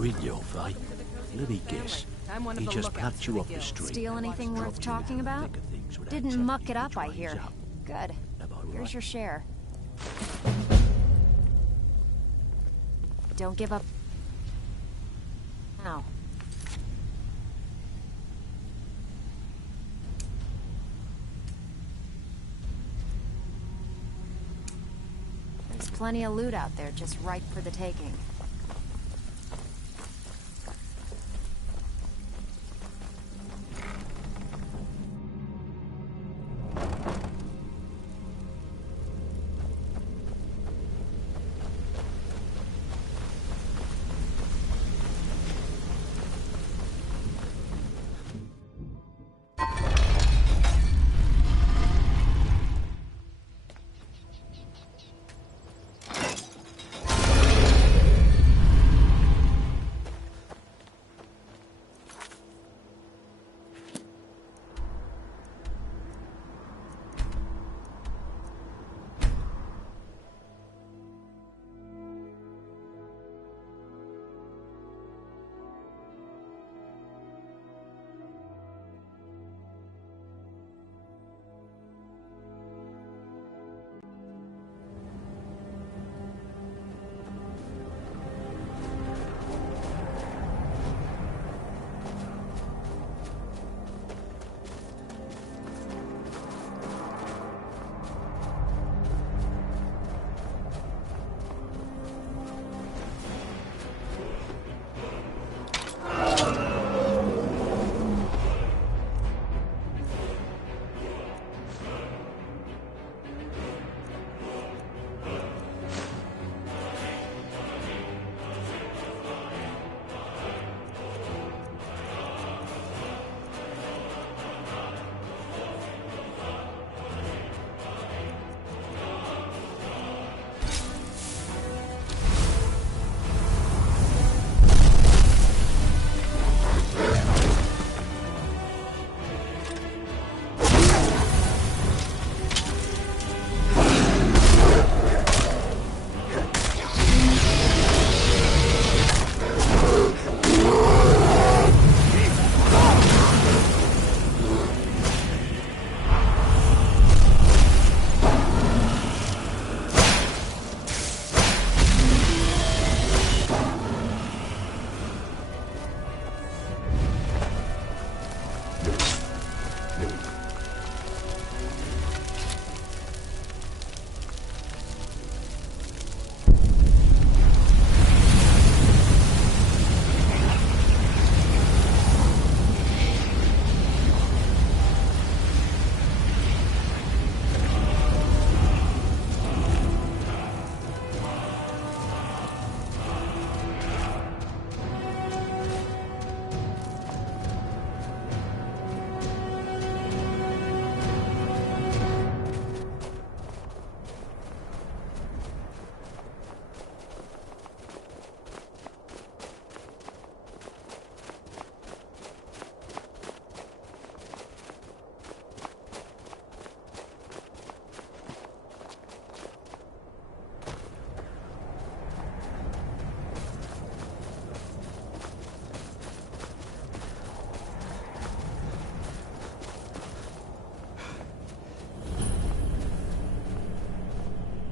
Brilliant, Let me guess. I'm one of He the just lookouts plucked for you the off the guild. street. Steal anything worth talking about? things without Didn't telling muck you it up, which I way's hear. up. Good. Am I Here's right? your share. Don't give up. Now. There's plenty of loot out there, just ripe for the taking.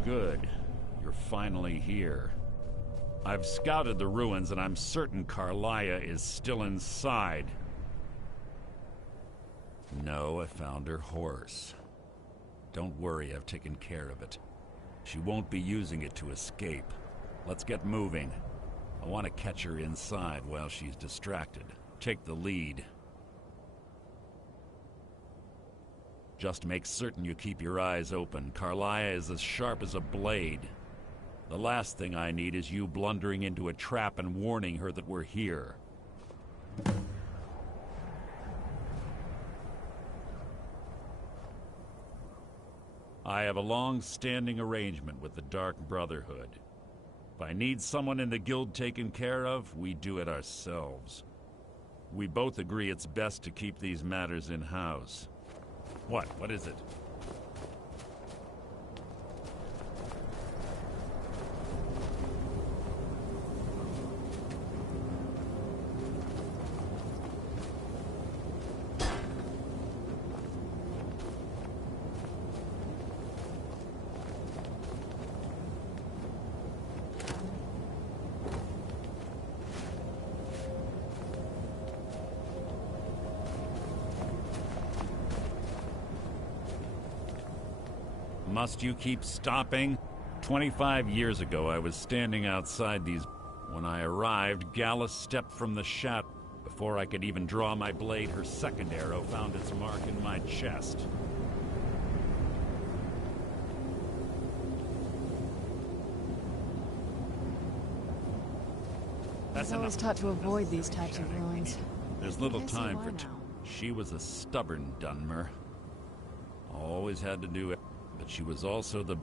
Good. You're finally here. I've scouted the ruins and I'm certain Carlia is still inside. No, I found her horse. Don't worry, I've taken care of it. She won't be using it to escape. Let's get moving. I want to catch her inside while she's distracted. Take the lead. Just make certain you keep your eyes open. Carlia is as sharp as a blade. The last thing I need is you blundering into a trap and warning her that we're here. I have a long-standing arrangement with the Dark Brotherhood. If I need someone in the guild taken care of, we do it ourselves. We both agree it's best to keep these matters in-house. What is it? Must you keep stopping? 25 years ago, I was standing outside these... When I arrived, Gallus stepped from the shadow. Before I could even draw my blade, her second arrow found its mark in my chest. I was always taught to avoid these types of ruins. There's little time for... She was a stubborn Dunmer. Always had to do it, but she was also the...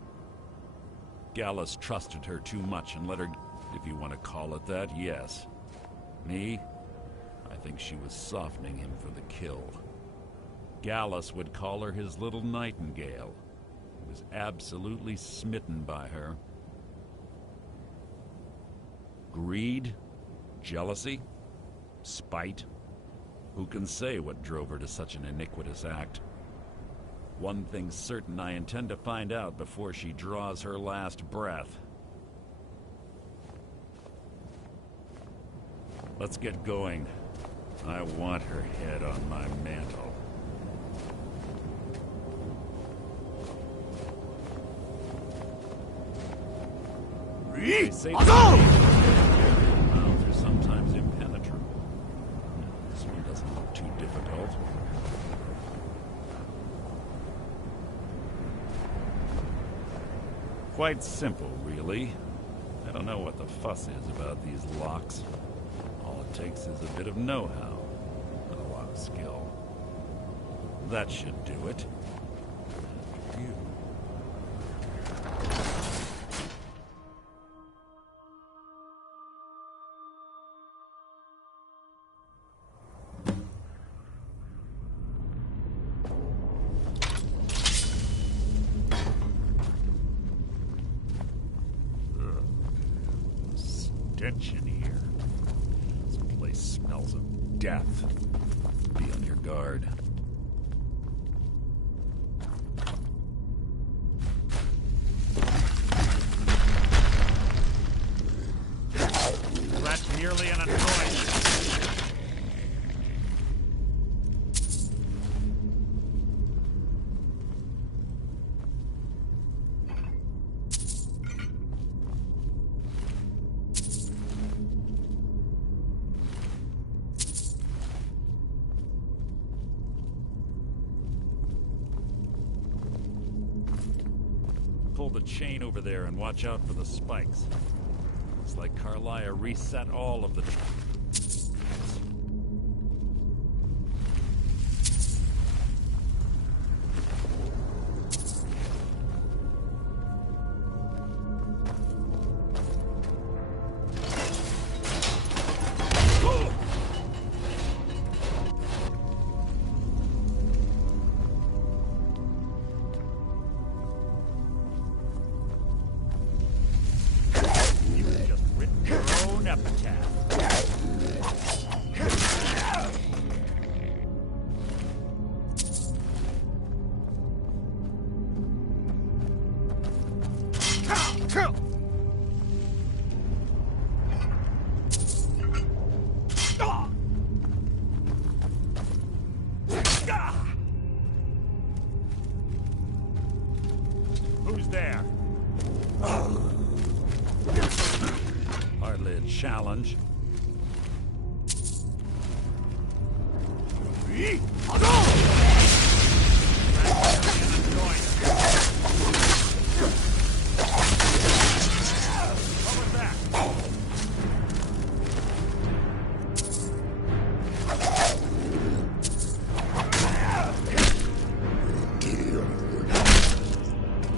Gallus trusted her too much and let her... If you want to call it that, yes. Me? I think she was softening him for the kill. Gallus would call her his little nightingale. He was absolutely smitten by her. Greed? Jealousy? Spite? Who can say what drove her to such an iniquitous act? One thing's certain, I intend to find out before she draws her last breath. Let's get going. I want her head on my mantle. They say mouths are sometimes impenetrable. This one doesn't look too difficult. Quite simple, really. I don't know what the fuss is about these locks. All it takes is a bit of know-how and a lot of skill. That should do it. Stench in here. This place smells of death. Be on your guard. That's merely an annoyance. Pull the chain over there and watch out for the spikes. It's like Carlia reset all of the... Who's there? Hardly a challenge.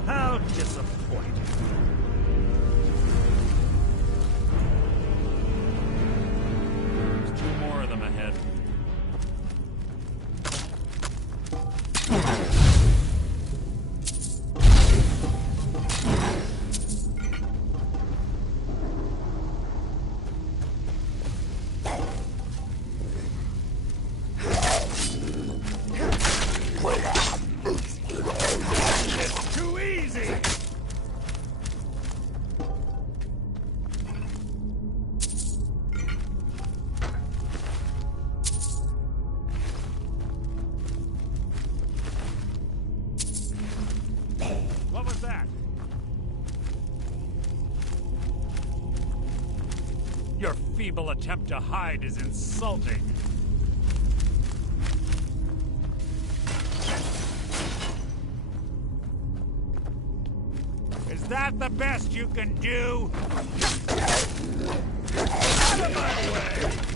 How disappointing. There's two more of them ahead. It's too easy! Your feeble attempt to hide is insulting. Is that the best you can do? Out of my way!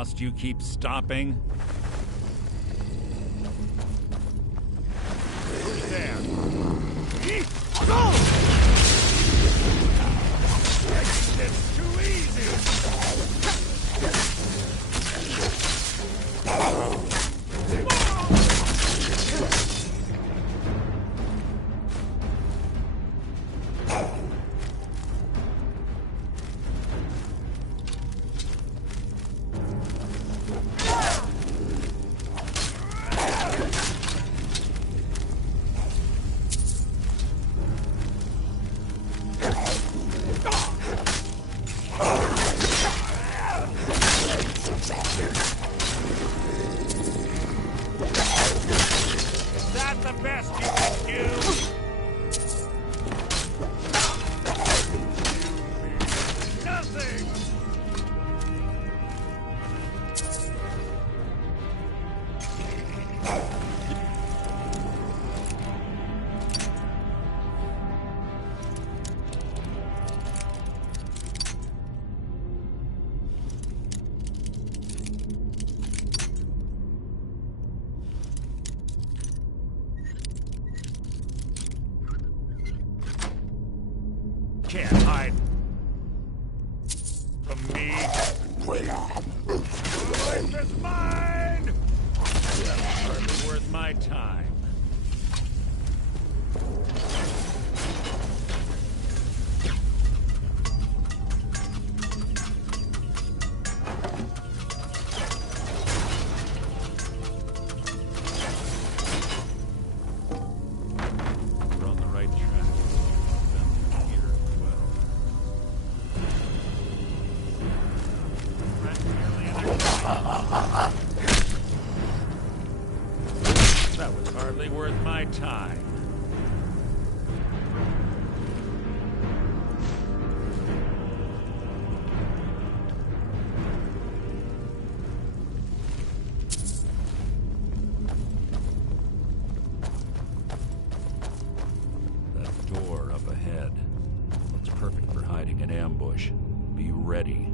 Must you keep stopping? Who's there? Go! It's too easy! Can't hide from me. Life is mine! That's hardly worth my time. We're on the right track. That was hardly worth my time. That door up ahead looks perfect for hiding an ambush. Be ready.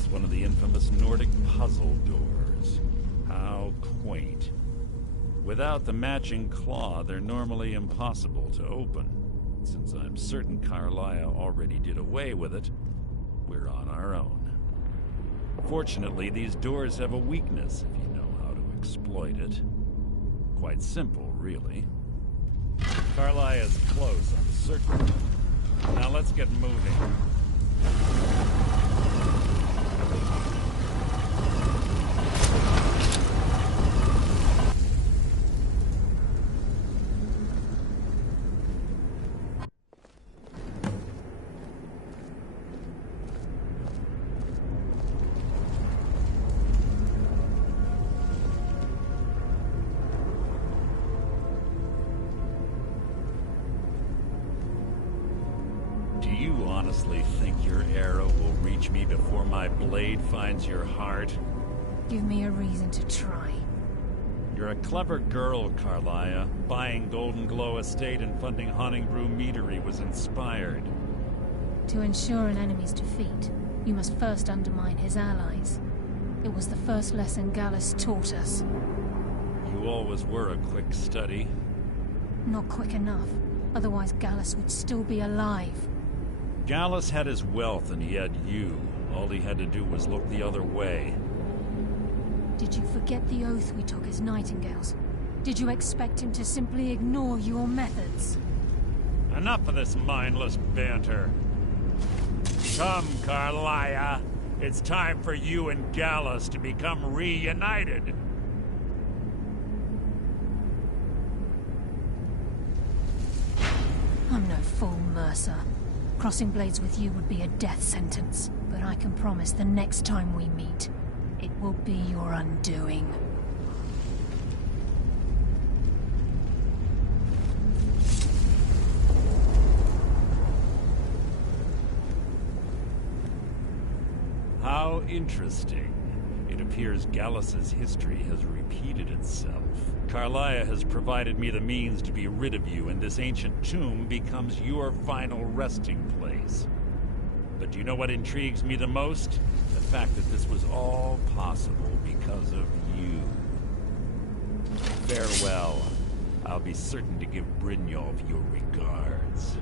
It's one of the infamous Nordic puzzle doors. How quaint. Without the matching claw, they're normally impossible to open. Since I'm certain Carlia already did away with it, we're on our own. Fortunately, these doors have a weakness if you know how to exploit it. Quite simple, really. Carlia is close, I'm certain. Now let's get moving. Honestly think your arrow will reach me before my blade finds your heart? Give me a reason to try. You're a clever girl, Carlia. Buying Golden Glow Estate and funding Honningbrew Meadery was inspired. To ensure an enemy's defeat, you must first undermine his allies. It was the first lesson Gallus taught us. You always were a quick study. Not quick enough. Otherwise Gallus would still be alive. Gallus had his wealth and he had you. All he had to do was look the other way. Did you forget the oath we took as Nightingales? Did you expect him to simply ignore your methods? Enough of this mindless banter. Come, Carlia. It's time for you and Gallus to become reunited. I'm no fool, Mercer. Crossing blades with you would be a death sentence, but I can promise the next time we meet, it will be your undoing. How interesting. It appears Gallus's history has repeated itself. Carlia has provided me the means to be rid of you, and this ancient tomb becomes your final resting place. But do you know what intrigues me the most? The fact that this was all possible because of you. Farewell. I'll be certain to give Brynjolf your regards.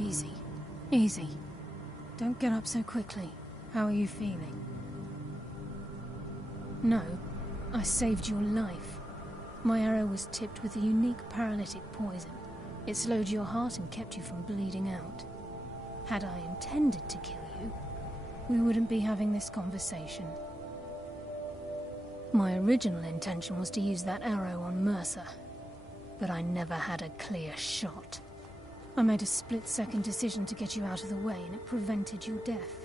Easy. Easy. Don't get up so quickly. How are you feeling? No, I saved your life. My arrow was tipped with a unique paralytic poison. It slowed your heart and kept you from bleeding out. Had I intended to kill you, we wouldn't be having this conversation. My original intention was to use that arrow on Mercer, but I never had a clear shot. I made a split-second decision to get you out of the way, and it prevented your death.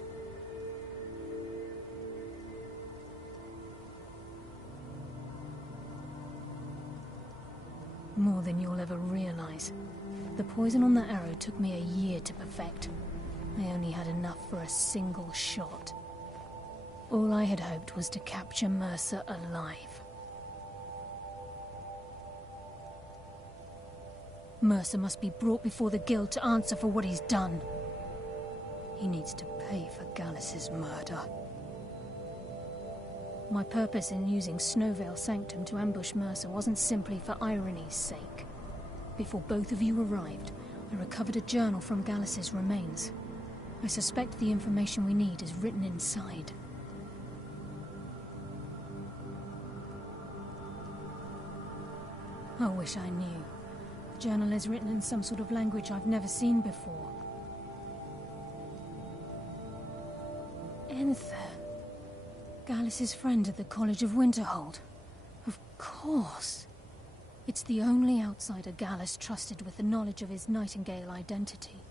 More than you'll ever realize. The poison on that arrow took me a year to perfect. I only had enough for a single shot. All I had hoped was to capture Mercer alive. Mercer must be brought before the Guild to answer for what he's done. He needs to pay for Gallus's murder. My purpose in using Snowvale Sanctum to ambush Mercer wasn't simply for irony's sake. Before both of you arrived, I recovered a journal from Gallus's remains. I suspect the information we need is written inside. I wish I knew. The journal is written in some sort of language I've never seen before. Enther. Gallus's friend at the College of Winterhold. Of course. It's the only outsider Gallus trusted with the knowledge of his Nightingale identity.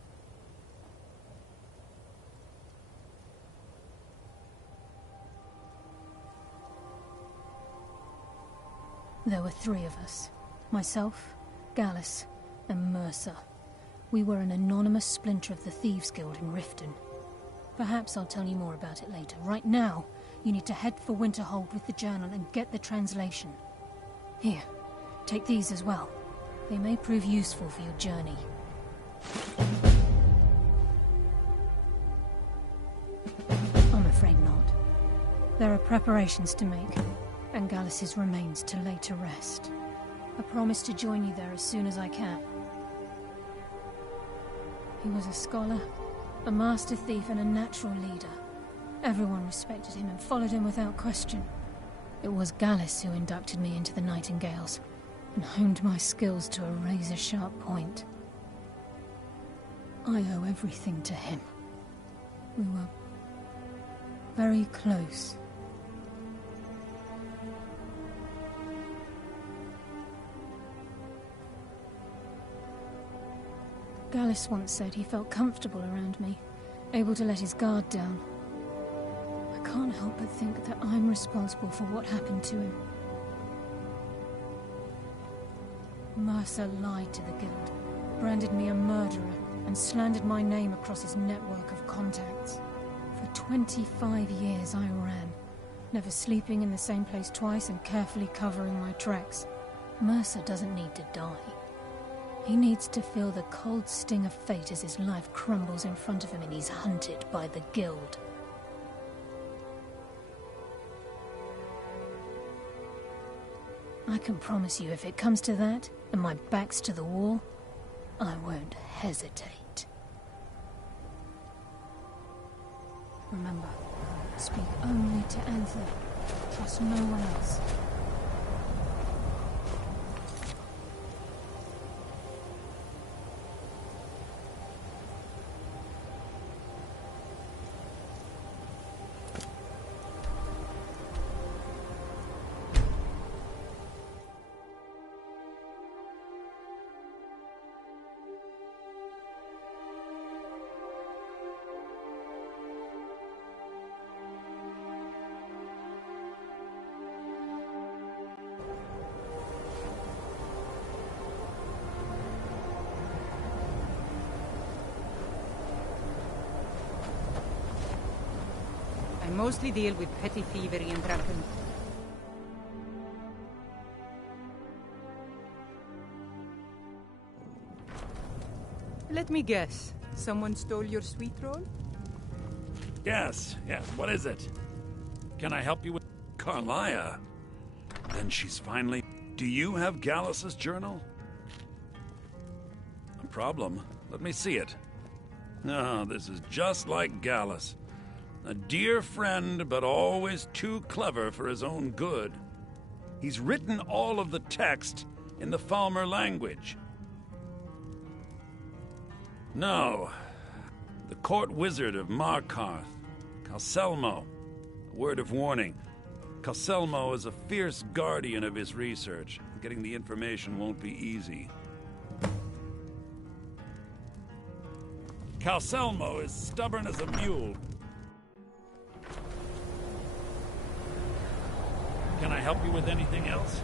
There were 3 of us. Myself, Gallus, and Mercer. We were an anonymous splinter of the Thieves Guild in Riften. Perhaps I'll tell you more about it later. Right now, you need to head for Winterhold with the journal and get the translation. Here, take these as well. They may prove useful for your journey. I'm afraid not. There are preparations to make, and Gallus's remains to lay to rest. I promise to join you there as soon as I can. He was a scholar, a master thief, and a natural leader. Everyone respected him and followed him without question. It was Gallus who inducted me into the Nightingales, and honed my skills to a razor-sharp point. I owe everything to him. We were very close. Gallus once said he felt comfortable around me, able to let his guard down. I can't help but think that I'm responsible for what happened to him. Mercer lied to the Guild, branded me a murderer, and slandered my name across his network of contacts. For 25 years I ran, never sleeping in the same place twice and carefully covering my tracks. Mercer doesn't need to die. He needs to feel the cold sting of fate as his life crumbles in front of him and he's hunted by the Guild. I can promise you, if it comes to that, and my back's to the wall, I won't hesitate. Remember, speak only to Anthony. Trust no one else. I mostly deal with petty thievery and drunkenness. Let me guess. Someone stole your sweet roll? Yes, what is it? Can I help you with Carlia? Then she's finally... Do you have Gallus's journal? No problem. Let me see it. No, this is just like Gallus. A dear friend, but always too clever for his own good. He's written all of the text in the Falmer language. No. The court wizard of Markarth, Calselmo. A word of warning. Calselmo is a fierce guardian of his research. Getting the information won't be easy. Calselmo is stubborn as a mule. Can I help you with anything else?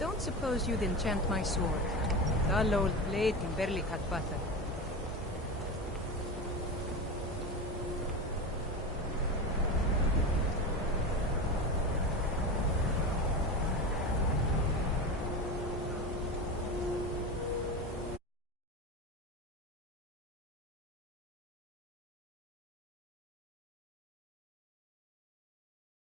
Don't suppose you'd enchant my sword. Dull old blade can barely cut butter.